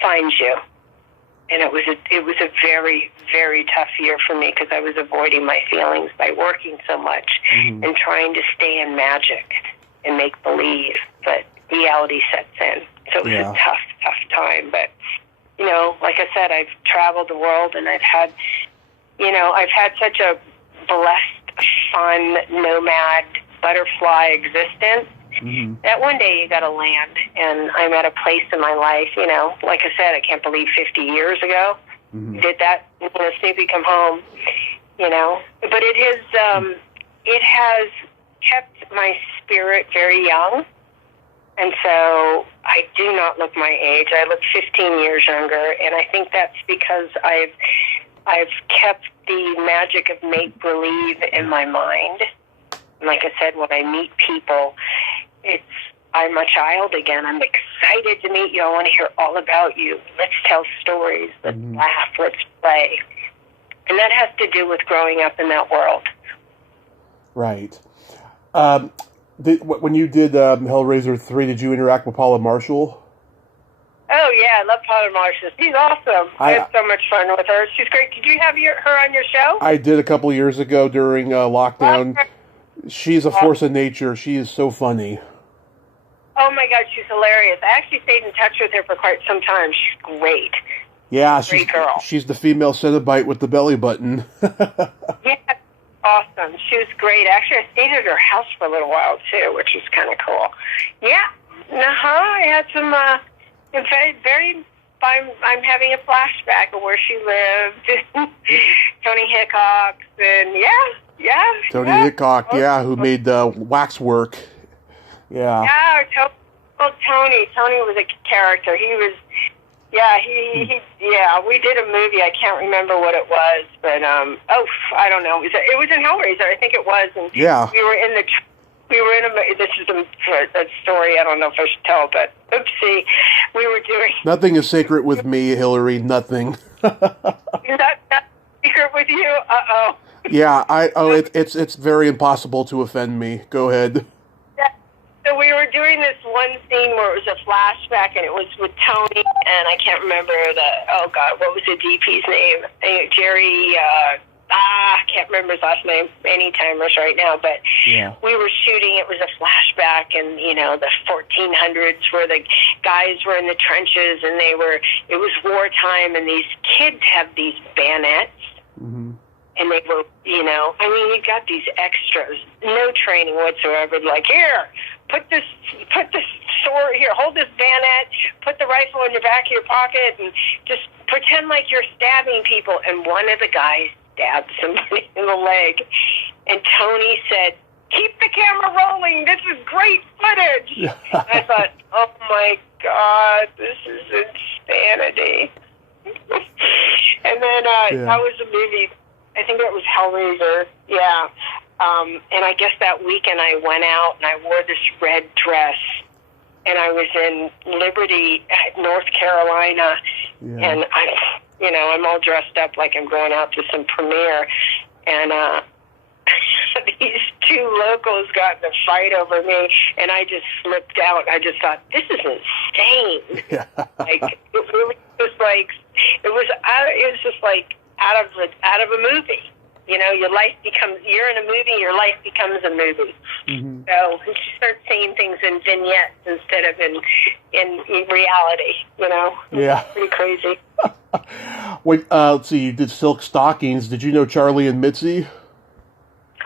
finds you. And it was a very, very tough year for me because I was avoiding my feelings by working so much and trying to stay in magic and make believe. But reality sets in. So it was a tough, tough time. But, like I said, I've traveled the world, and I've had such a blessed, fun, nomad, butterfly existence that one day you got to land. And I'm at a place in my life, like I said, I can't believe 50 years ago did that, Snoopy Come Home, but it is, it has kept my spirit very young. And so I do not look my age. I look 15 years younger, and I think that's because I've kept the magic of make-believe in my mind. Like I said, when I meet people, I'm a child again. I'm excited to meet you. I want to hear all about you. Let's tell stories. Let's laugh. Let's play. And that has to do with growing up in that world. Right. When you did Hellraiser 3, did you interact with Paula Marshall? Oh, yeah, I love Paula Marshall. She's awesome. I had so much fun with her. She's great. Did you have her on your show? I did a couple years ago during lockdown. She's a force of nature. She is so funny. Oh, my God, she's hilarious. I actually stayed in touch with her for quite some time. She's great. Yeah, great girl. She's the female Cenobite with the belly button. Yeah. Awesome. She was great. Actually, I stayed at her house for a little while, too, which was kind of cool. Yeah. I had some, I'm having a flashback of where she lived. Tony Hickok, and Tony Hickok, who made Waxwork. Yeah. Yeah, Tony. Tony was a character. He was, we did a movie. I can't remember what it was, but I don't know. It was in Hellraiser, I think it was. And we were in a. This is a story. I don't know if I should tell, but oopsie, we were doing. Nothing is sacred with me, Hilary. Nothing. Not secret with you. Yeah, it's very impossible to offend me. Go ahead. So we were doing this one scene where it was a flashback, and it was with Tony, and I can't remember what was the DP's name? Jerry, I can't remember his last name, Anytimers right now, but we were shooting, it was a flashback, and, the 1400s where the guys were in the trenches, and it was wartime, and these kids have these bayonets. Mm-hmm. And they were, you got these extras, no training whatsoever. Like, here, put this sword here, hold this bayonet, put the rifle in the back of your pocket, and just pretend like you're stabbing people. And one of the guys stabbed somebody in the leg. And Tony said, "Keep the camera rolling. This is great footage." I thought, oh my God, this is insanity. And then that was a movie. I think that was Hellraiser, and I guess that weekend I went out and I wore this red dress, and I was in Liberty, North Carolina, and I'm all dressed up like I'm going out to some premiere, and these two locals got in a fight over me, and I just slipped out. I just thought, this is insane. Yeah. Like, it really was like, it was just like, out of a movie. You're in a movie, your life becomes a movie. Mm-hmm. So you start seeing things in vignettes instead of in reality, Yeah. It's pretty crazy. Wait, let's see, you did Silk Stockings. Did you know Charlie and Mitzi?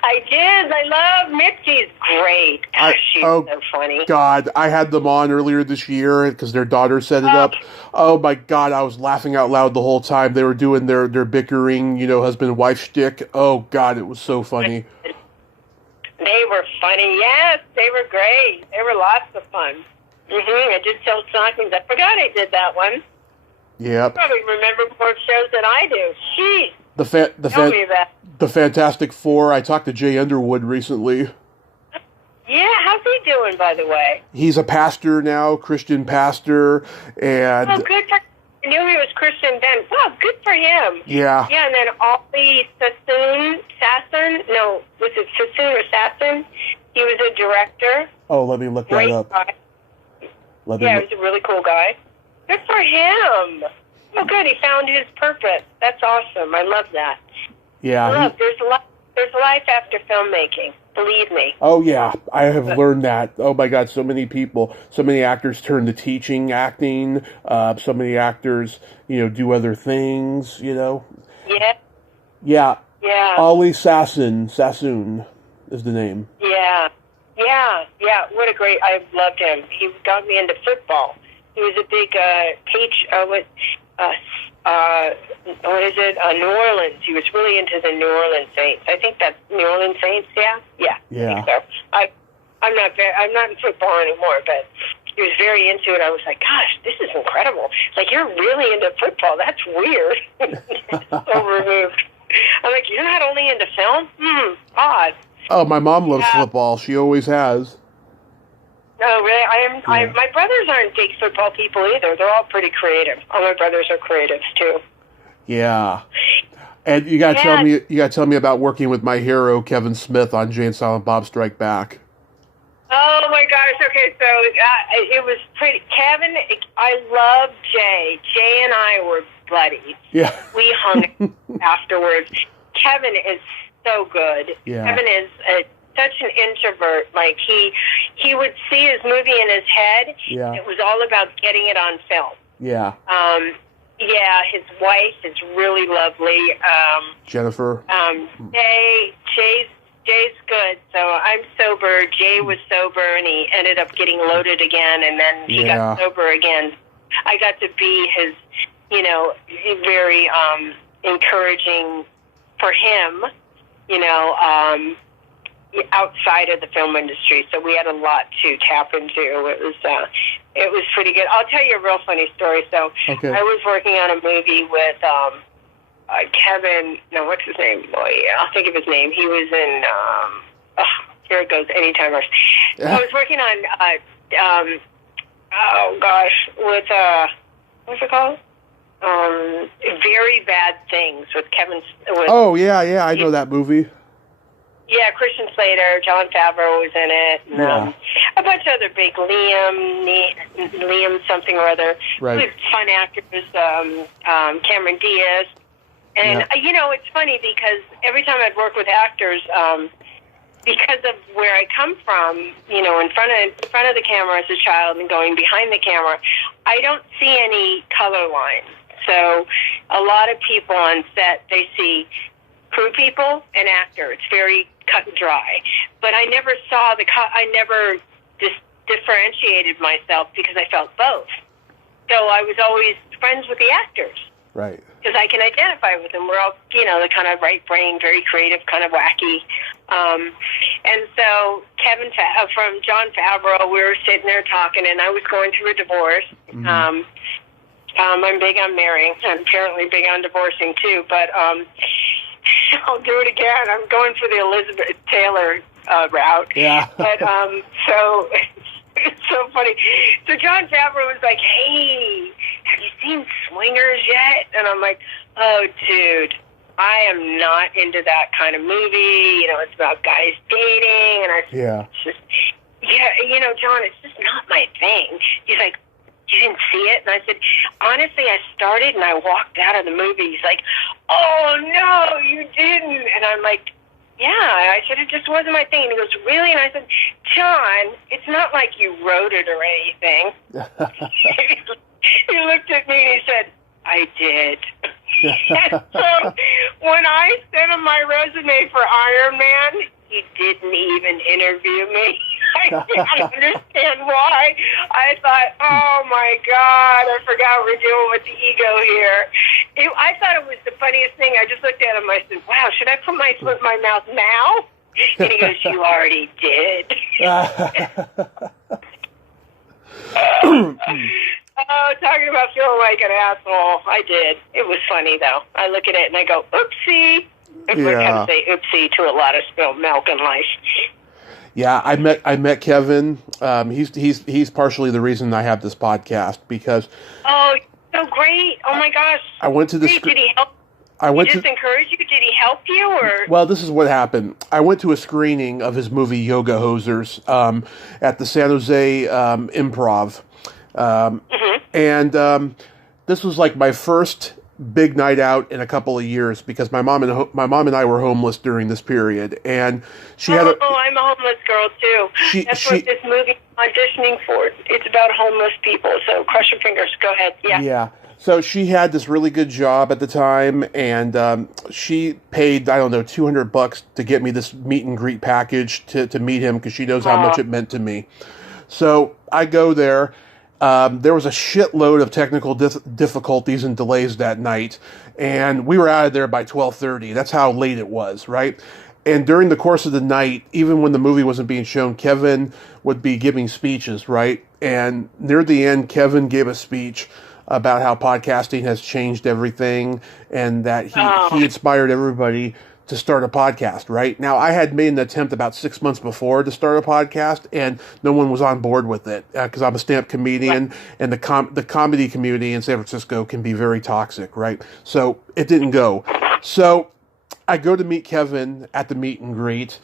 I did. I love Mitzi's great. Gosh, she's so funny. God, I had them on earlier this year because their daughter set it up. Oh my God, I was laughing out loud the whole time. They were doing their bickering, husband and wife shtick. Oh God, it was so funny. They were funny. Yes, they were great. They were lots of fun. I did Silk Stockings. I forgot I did that one. Yeah. You probably remember more shows than I do. Jeez. Tell me that. The Fantastic Four. I talked to Jay Underwood recently. Yeah, how's he doing, by the way? He's a pastor now, Christian pastor, and... Oh, good for him. I knew he was Christian then. Wow, good for him. Yeah. Yeah, and then Ollie Sassoon? No, was it Sassoon or Sassoon? He was a director. Oh, let me look that up. Guy. He was a really cool guy. Good for him. Oh, good. He found his purpose. That's awesome. I love that. Yeah. Look, there's life after filmmaking. Believe me. Oh, yeah. I have learned that. Oh, my God. So many people, so many actors turn to teaching acting. So many actors, do other things, Yeah. Yeah. Yeah. Ollie Sassoon is the name. Yeah. Yeah. Yeah. What a great, I loved him. He got me into football. He was a big what is it? New Orleans. He was really into the New Orleans Saints. I think that's New Orleans Saints. Yeah. I think so. I'm not in football anymore, but he was very into it. I was like, gosh, this is incredible. Like, you're really into football. That's weird. So removed. I'm like, you're not only into film? Odd. Oh, my mom loves football. She always has. No, really. My brothers aren't big football people either. They're all pretty creative. All my brothers are creatives too. Yeah. And you gotta tell me about working with my hero Kevin Smith on Jay and Silent Bob Strike Back. Oh my gosh! Okay, so it was pretty. Kevin, I love Jay. Jay and I were buddies. Yeah. We hung afterwards. Kevin is so good. Yeah. Kevin is such an introvert. Like he would see his movie in his head. Yeah. It was all about getting it on film. Yeah. Yeah, his wife is really lovely. Jennifer. Jay's good. So I'm sober. Jay was sober, and he ended up getting loaded again, and then he got sober again. I got to be his, very encouraging for him, outside of the film industry. So we had a lot to tap into. It was pretty good. I'll tell you a real funny story. So okay. I was working on a movie with Kevin. No, what's his name? Oh, yeah, I'll think of his name. He was in. Here it goes. Anytimers. So I was working on. Oh gosh, with what's it called? Very Bad Things with Kevin. Oh yeah, I know that movie. Yeah, Christian Slater, Jon Favreau was in it, and a bunch of other big Liam something or other. Right. Really fun actors, Cameron Diaz. And, it's funny because every time I'd work with actors, because of where I come from, in front of the camera as a child and going behind the camera, I don't see any color lines. So a lot of people on set, they see crew people and actor. It's very cut and dry. But I never saw I never differentiated myself because I felt both. So I was always friends with the actors. Right. Because I can identify with them. We're all, the kind of right brain, very creative, kind of wacky. And so Kevin from Jon Favreau, we were sitting there talking, and I was going through a divorce. Mm-hmm. I'm big on marrying. I'm apparently big on divorcing too, but I'll do it again. I'm going for the Elizabeth Taylor route. Yeah. But so it's so funny. So Jon Favreau was like, "Hey, have you seen Swingers yet?" And I'm like, "Oh, dude, I am not into that kind of movie. It's about guys dating." And John, it's just not my thing. He's like, "You didn't see it?" And I said, "Honestly, I started and I walked out of the movie." He's like, "Oh, no, you didn't." And I'm like, "Yeah." I said, "It just wasn't my thing." And he goes, "Really?" And I said, "John, it's not like you wrote it or anything." He looked at me and he said, "I did." And so when I sent him my resume for Iron Man, he didn't even interview me. I can't understand why. I thought, oh my God, I forgot we're dealing with the ego here. I thought it was the funniest thing. I just looked at him. I said, "Wow, should I put my foot in my mouth now?" And he goes, "You already did." Oh, talking about feeling like an asshole. I did. It was funny, though. I look at it and I go, oopsie. I kind of say oopsie to a lot of spilled milk in life. Yeah, I met Kevin. He's partially the reason I have this podcast because. Oh, so great! Oh my gosh! I went to the. Did he help? Encourage you? Did he help you or? Well, this is what happened. I went to a screening of his movie Yoga Hosers at the San Jose Improv, and this was like my first big night out in a couple of years because my mom and I were homeless during this period, and she had. I'm a homeless girl too. That's what this movie is auditioning for. It's about homeless people. So cross your fingers. Go ahead. Yeah. Yeah. So she had this really good job at the time, and she paid, I don't know, $200 to get me this meet and greet package to meet him because she knows how much it meant to me. So I go there, There was a shitload of technical difficulties and delays that night, and we were out of there by 12:30. That's how late it was, right? And during the course of the night, even when the movie wasn't being shown, Kevin would be giving speeches, right? And near the end, Kevin gave a speech about how podcasting has changed everything and that he inspired everybody to start a podcast, right? Now, I had made an attempt about 6 months before to start a podcast, and no one was on board with it because I'm a stand-up comedian, and the comedy community in San Francisco can be very toxic, right? So it didn't go. So I go to meet Kevin at the meet and greet,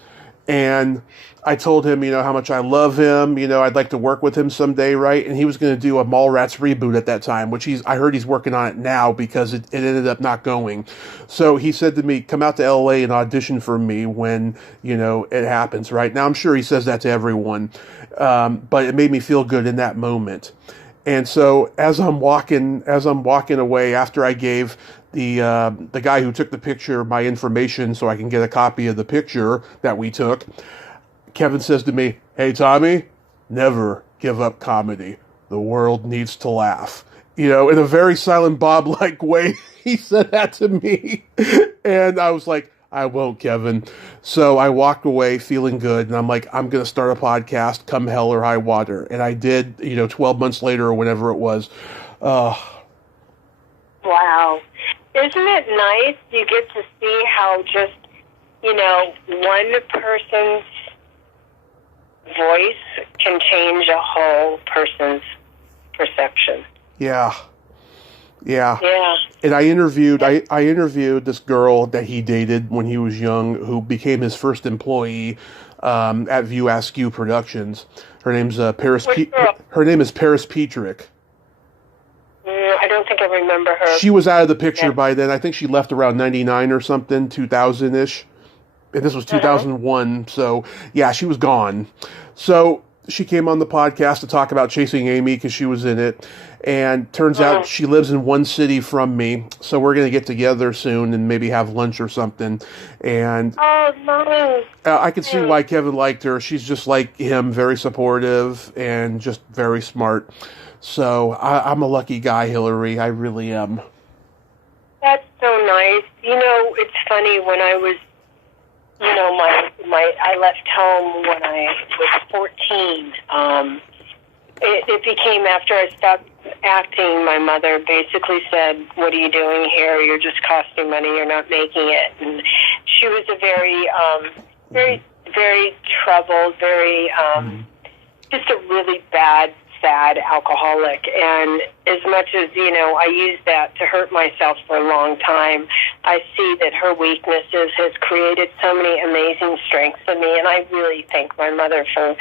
and I told him, how much I love him, I'd like to work with him someday, right? And he was going to do a Mallrats reboot at that time, which I heard he's working on it now because it ended up not going. So he said to me, come out to LA and audition for me when, it happens, right? Now I'm sure he says that to everyone, but it made me feel good in that moment. And so as I'm walking away after I gave the guy who took the picture my information so I can get a copy of the picture that we took, Kevin says to me, "Hey, Tommy, never give up comedy. The world needs to laugh." In a very Silent Bob-like way, he said that to me. And I was like, I won't, Kevin. So I walked away feeling good, and I'm like, I'm going to start a podcast come hell or high water. And I did, 12 months later or whenever it was. Wow. Isn't it nice? You get to see how just, one person's voice can change a whole person's perception. Yeah. And I interviewed this girl that he dated when he was young, who became his first employee at View Askew Productions. Her name's Paris. Her name is Paris Petrick. I don't think I remember her. She was out of the picture by then. I think she left around 99 or something, 2000-ish. And this was 2001. So, yeah, she was gone. So she came on the podcast to talk about Chasing Amy because she was in it. And turns out she lives in one city from me. So we're going to get together soon and maybe have lunch or something. And I can see why Kevin liked her. She's just like him, very supportive and just very smart. So I'm a lucky guy, Hilary. I really am. That's so nice. It's funny when I was, I left home when I was 14. It became, after I stopped acting, my mother basically said, "What are you doing here? You're just costing money. You're not making it." And she was a very, very troubled, very, just a really bad, sad alcoholic. And as much as, I used that to hurt myself for a long time, I see that her weaknesses has created so many amazing strengths in me. And I really thank my mother for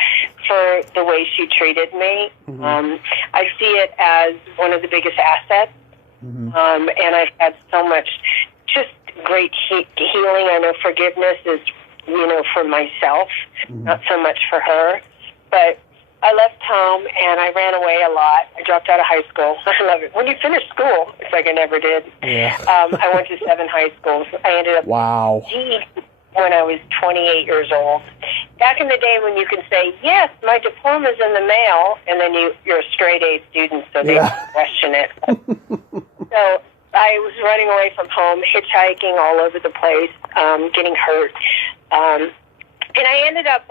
the way she treated me. I see it as one of the biggest assets. And I've had so much just great healing. I know forgiveness is, for myself, not so much for her. But I left home and I ran away a lot. I dropped out of high school. I love it. When you finish school, it's like I never did. Yeah. I went to 7 high schools. I ended up when I was 28 years old. Back in the day when you can say, "Yes, my diploma's in the mail," and then you're a straight A student, so they question it. So I was running away from home, hitchhiking all over the place, getting hurt. And I ended up...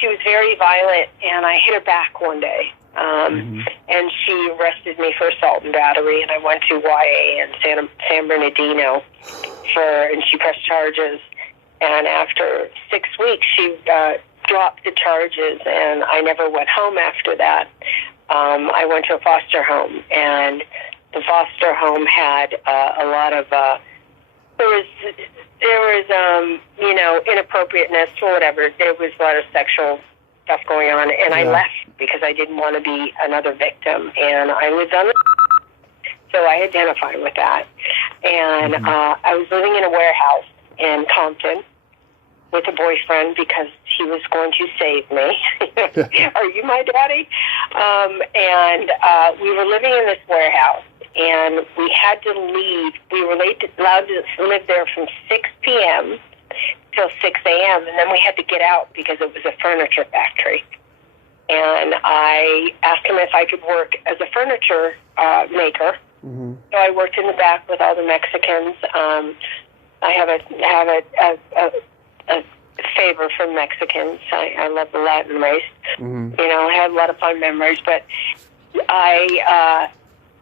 she was very violent, and I hit her back one day. And she arrested me for assault and battery, and I went to YA in San Bernardino and she pressed charges. And after 6 weeks, she dropped the charges, and I never went home after that. I went to a foster home, and the foster home had a lot of... There was inappropriateness or whatever. There was a lot of sexual stuff going on, and I left because I didn't want to be another victim, and I lived on the... So I identify with that. And I was living in a warehouse in Compton with a boyfriend because he was going to save me. Are you my daddy? And we were living in this warehouse. And we had to leave. We were allowed to live there from 6 p.m. till 6 a.m., and then we had to get out because it was a furniture factory. and I asked him if I could work as a furniture maker. Mm-hmm. So I worked in the back with all the Mexicans. I have a favor for Mexicans. I love the Latin race. Mm-hmm. You know, I had a lot of fun memories, but I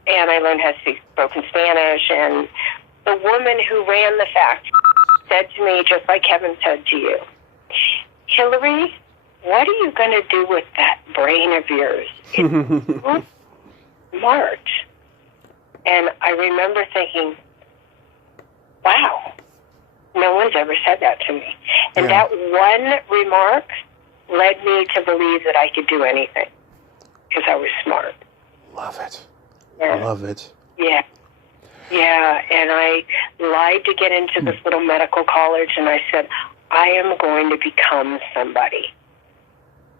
learned how to speak broken Spanish, and the woman who ran the factory said to me, just like Kevin said to you, Hilary, what are you going to do with that brain of yours? It's smart. And I remember thinking, wow, no one's ever said that to me. And that one remark led me to believe that I could do anything because I was smart. Love it. Yeah. Love it. Yeah. Yeah, and I lied to get into this little medical college, and I said, I am going to become somebody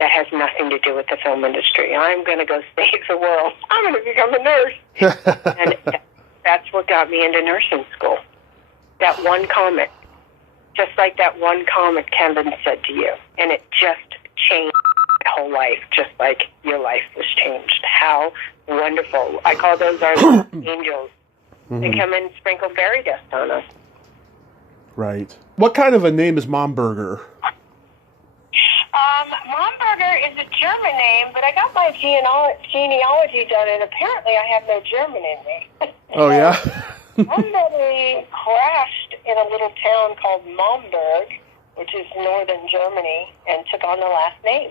that has nothing to do with the film industry. I'm going to go save the world. I'm going to become a nurse. And that's what got me into nursing school. That one comment. Just like that one comment Kevin said to you. And it just changed my whole life, just like your life was changed. How wonderful. I call those our angels. They come and sprinkle fairy dust on us. Right. What kind of a name is Momberger? Momberger is a German name, but I got my genealogy done, and apparently I have no German in me. Oh, yeah? Somebody crashed in a little town called Momberg, which is northern Germany, and took on the last name,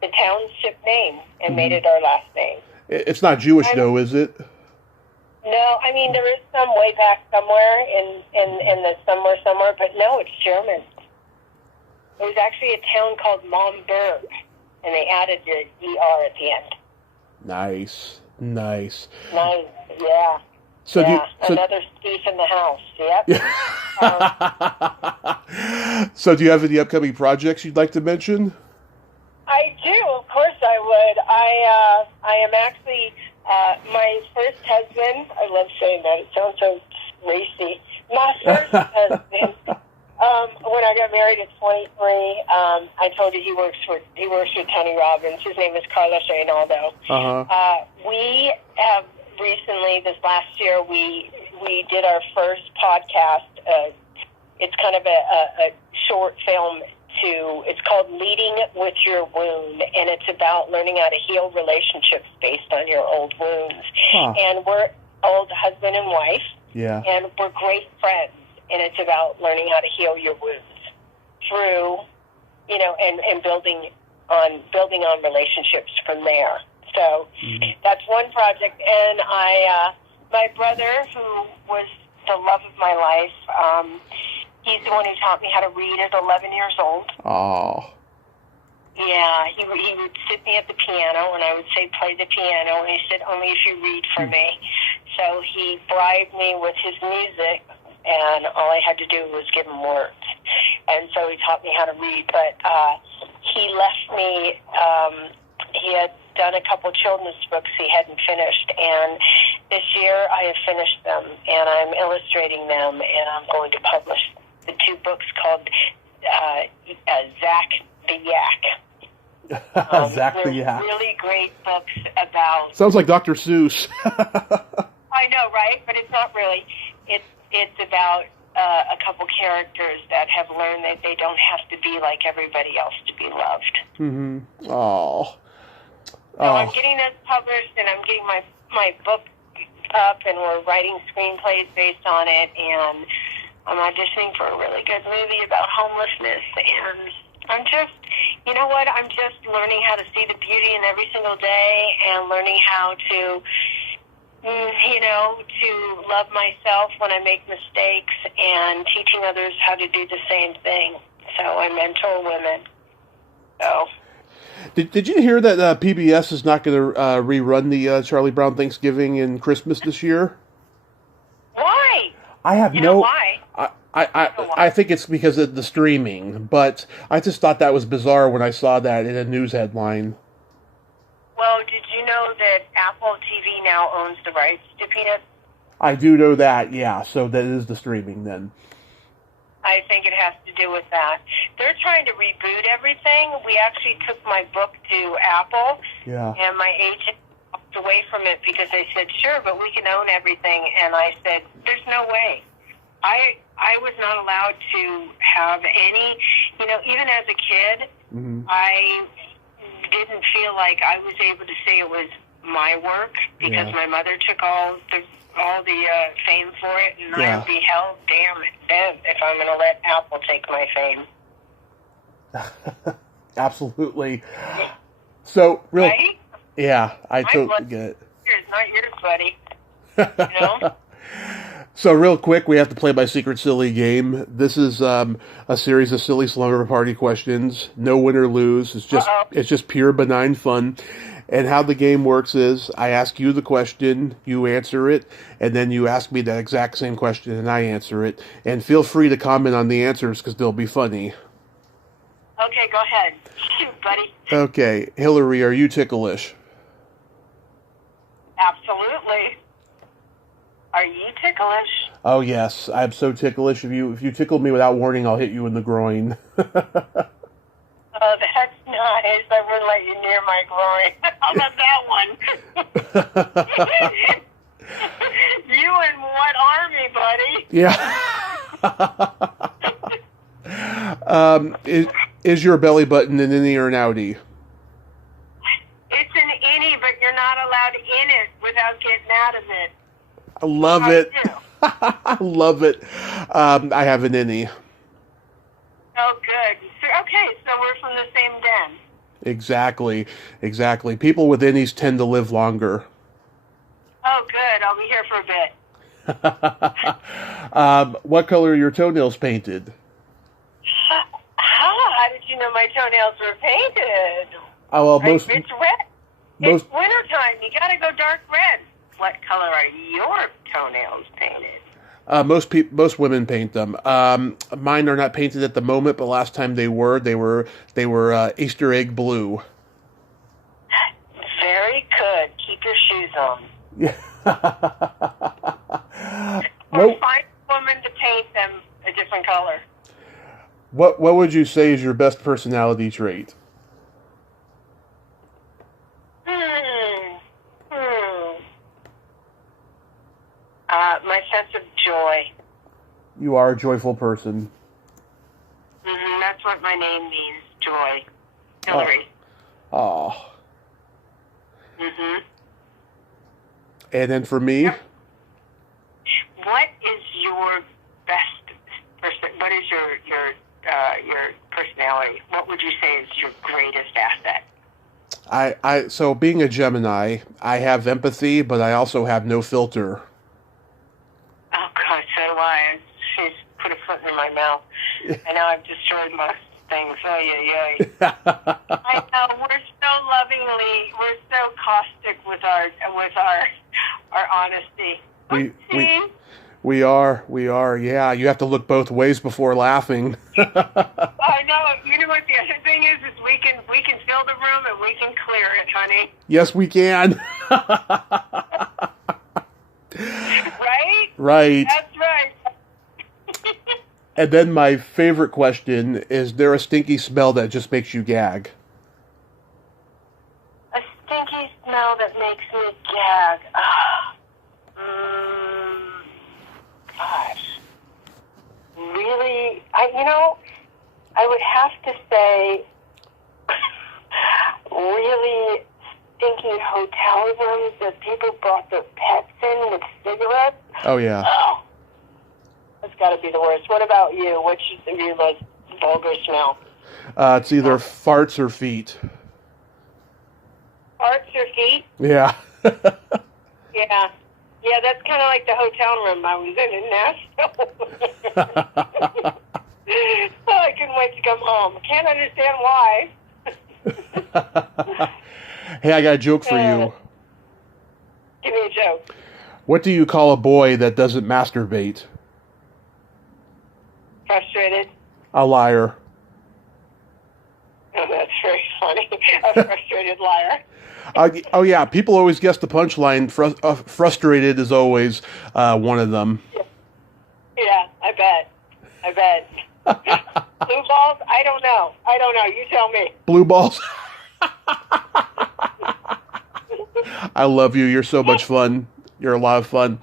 the township name, and made it our last name. It's not Jewish, though, is it? No, I mean, there is some way back somewhere in the somewhere, but no, it's German. It was actually a town called Momberg, and they added the ER at the end. Nice. Nice. Nice, yeah. So yeah, another thief in the house, yep. So do you have any upcoming projects you'd like to mention? I do, of course I would. I am actually, my first husband, I love saying that, it sounds so racy. My first husband, when I got married at 23, I told you he works with Tony Robbins. His name is Carlos Reynaldo. Uh-huh. We have recently, this last year, we did our first podcast. It's kind of a short film it's called Leading with Your Wound, and it's about learning how to heal relationships based on your old wounds. Huh. And we're old husband and wife, and we're great friends, and it's about learning how to heal your wounds through, and building on relationships from there. So that's one project, and my brother, who was the love of my life, he's the one who taught me how to read at 11 years old. Oh. Yeah, he would sit me at the piano, and I would say, play the piano, and he said, only if you read for me. So he bribed me with his music, and all I had to do was give him words. And so he taught me how to read, but he left me, he had done a couple children's books he hadn't finished, and this year I have finished them, and I'm illustrating them, and I'm going to publish the two books called Zach the Yak. Zach the Yak. Really great books about... Sounds like Dr. Seuss. I know, right? But it's not really. It's about a couple characters that have learned that they don't have to be like everybody else to be loved. Mm-hmm. Oh. So I'm getting this published, and I'm getting my book up, and we're writing screenplays based on it, and I'm auditioning for a really good movie about homelessness, and I'm just, I'm just learning how to see the beauty in every single day, and learning how to, to love myself when I make mistakes, and teaching others how to do the same thing. So I mentor women. So. Did you hear that PBS is not going to rerun the Charlie Brown Thanksgiving and Christmas this year? Why? I have why? I think it's because of the streaming, but I just thought that was bizarre when I saw that in a news headline. Well, did you know that Apple TV now owns the rights to Peanuts? I do know that, yeah, so that is the streaming then. I think it has to do with that. They're trying to reboot everything. We actually took my book to Apple, and my agent walked away from it because they said, sure, but we can own everything. And I said, there's no way. I was not allowed to have any, even as a kid, I didn't feel like I was able to say it was my work because my mother took all the fame for it, and I'd be hell damn dead if I'm going to let Apple take my fame. Absolutely. So, right? Yeah, I totally get it. It's not yours, buddy. So, real quick, we have to play my secret silly game. This is a series of silly slumber party questions. No win or lose. It's just pure benign fun. And how the game works is I ask you the question, you answer it, and then you ask me that exact same question and I answer it. And feel free to comment on the answers because they'll be funny. Okay, go ahead. Shoot, buddy. Okay, Hilary, are you ticklish? Absolutely. Are you ticklish? Oh yes, I'm so ticklish. If you tickle me without warning, I'll hit you in the groin. Oh, that's nice. I wouldn't let you near my groin. How about that one? You in what army, buddy? Yeah. Is your belly button an innie or an outie? It's an innie, but you're not allowed in it without getting out of it. I love it. I love it. I have an innie. Oh, good. Okay, so we're from the same den. Exactly. People with innies tend to live longer. Oh, good. I'll be here for a bit. What color are your toenails painted? How did you know my toenails were painted? Oh, well, it's red. It's wintertime. You got to go dark red. What color are your toenails painted? Most women paint them. Mine are not painted at the moment, but last time they were Easter egg blue. Very good. Keep your shoes on. Yeah. Or find a woman to paint them a different color. What would you say is your best personality trait? My sense of joy. You are a joyful person. That's what my name means, joy. Hilary. Oh. And then for me? What is your best person? What is your personality? What would you say is your greatest asset? So being a Gemini, I have empathy, but I also have no filter. Oh, God, so do I. She's put a foot in my mouth. And now I've destroyed most things. Oh, yeah. I know. We're so caustic with our honesty. We are. Yeah, you have to look both ways before laughing. I know. You know what the other thing is we can fill the room and we can clear it, honey. Yes, we can. Right. That's right. And then my favorite question is there a stinky smell that just makes you gag? A stinky smell that makes me gag. Gosh. Really? I would have to say really stinky hotel rooms that people brought their pets in with cigarettes. Oh, yeah. Oh, that's got to be the worst. What about you? What's your most vulgar smell? It's either farts or feet. Farts or feet? Yeah. Yeah. Yeah, that's kind of like the hotel room I was in Nashville. Oh, I couldn't wait to come home. Can't understand why. Hey, I got a joke for you. Give me a joke. What do you call a boy that doesn't masturbate? Frustrated? A liar. Oh, that's very funny. A frustrated liar. Oh, yeah. People always guess the punchline. Frustrated is always one of them. Yeah, I bet. I don't know. You tell me. Blue balls. I love you. You're so much fun. You're a lot of fun.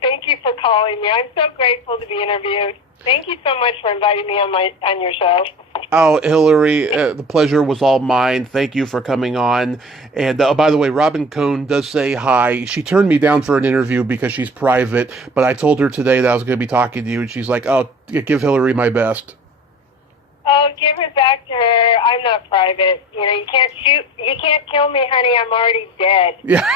Thank you for calling me. I'm so grateful to be interviewed. Thank you so much for inviting me on your show. Oh, Hilary, the pleasure was all mine. Thank you for coming on. And by the way, Robin Cohn does say hi. She turned me down for an interview because she's private, but I told her today that I was going to be talking to you, and she's like, oh, give Hilary my best. Oh, give it back to her. I'm not private. You know, you can't kill me, honey. I'm already dead. Yeah.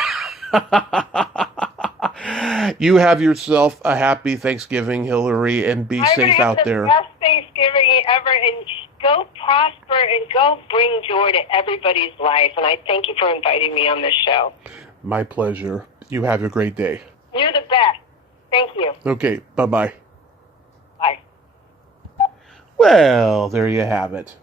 You have yourself a happy Thanksgiving, Hilary, and be safe out there. Best Thanksgiving ever, and go prosper and go bring joy to everybody's life. And I thank you for inviting me on this show. My pleasure. You have a great day. You're the best. Thank you. Okay, bye-bye. Bye. Well, there you have it.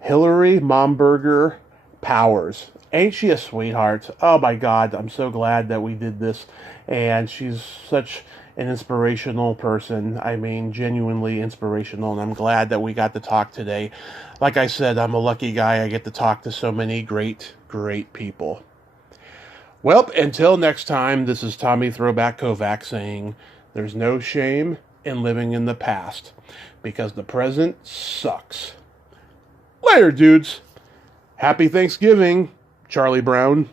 Hilary Momberger-Powers. Ain't she a sweetheart? Oh my God, I'm so glad that we did this. And she's such an inspirational person. I mean, genuinely inspirational. And I'm glad that we got to talk today. Like I said, I'm a lucky guy. I get to talk to so many great, great people. Well, until next time, this is Tommy Throwback Kovac saying, there's no shame in living in the past, because the present sucks. Later, dudes. Happy Thanksgiving, Charlie Brown.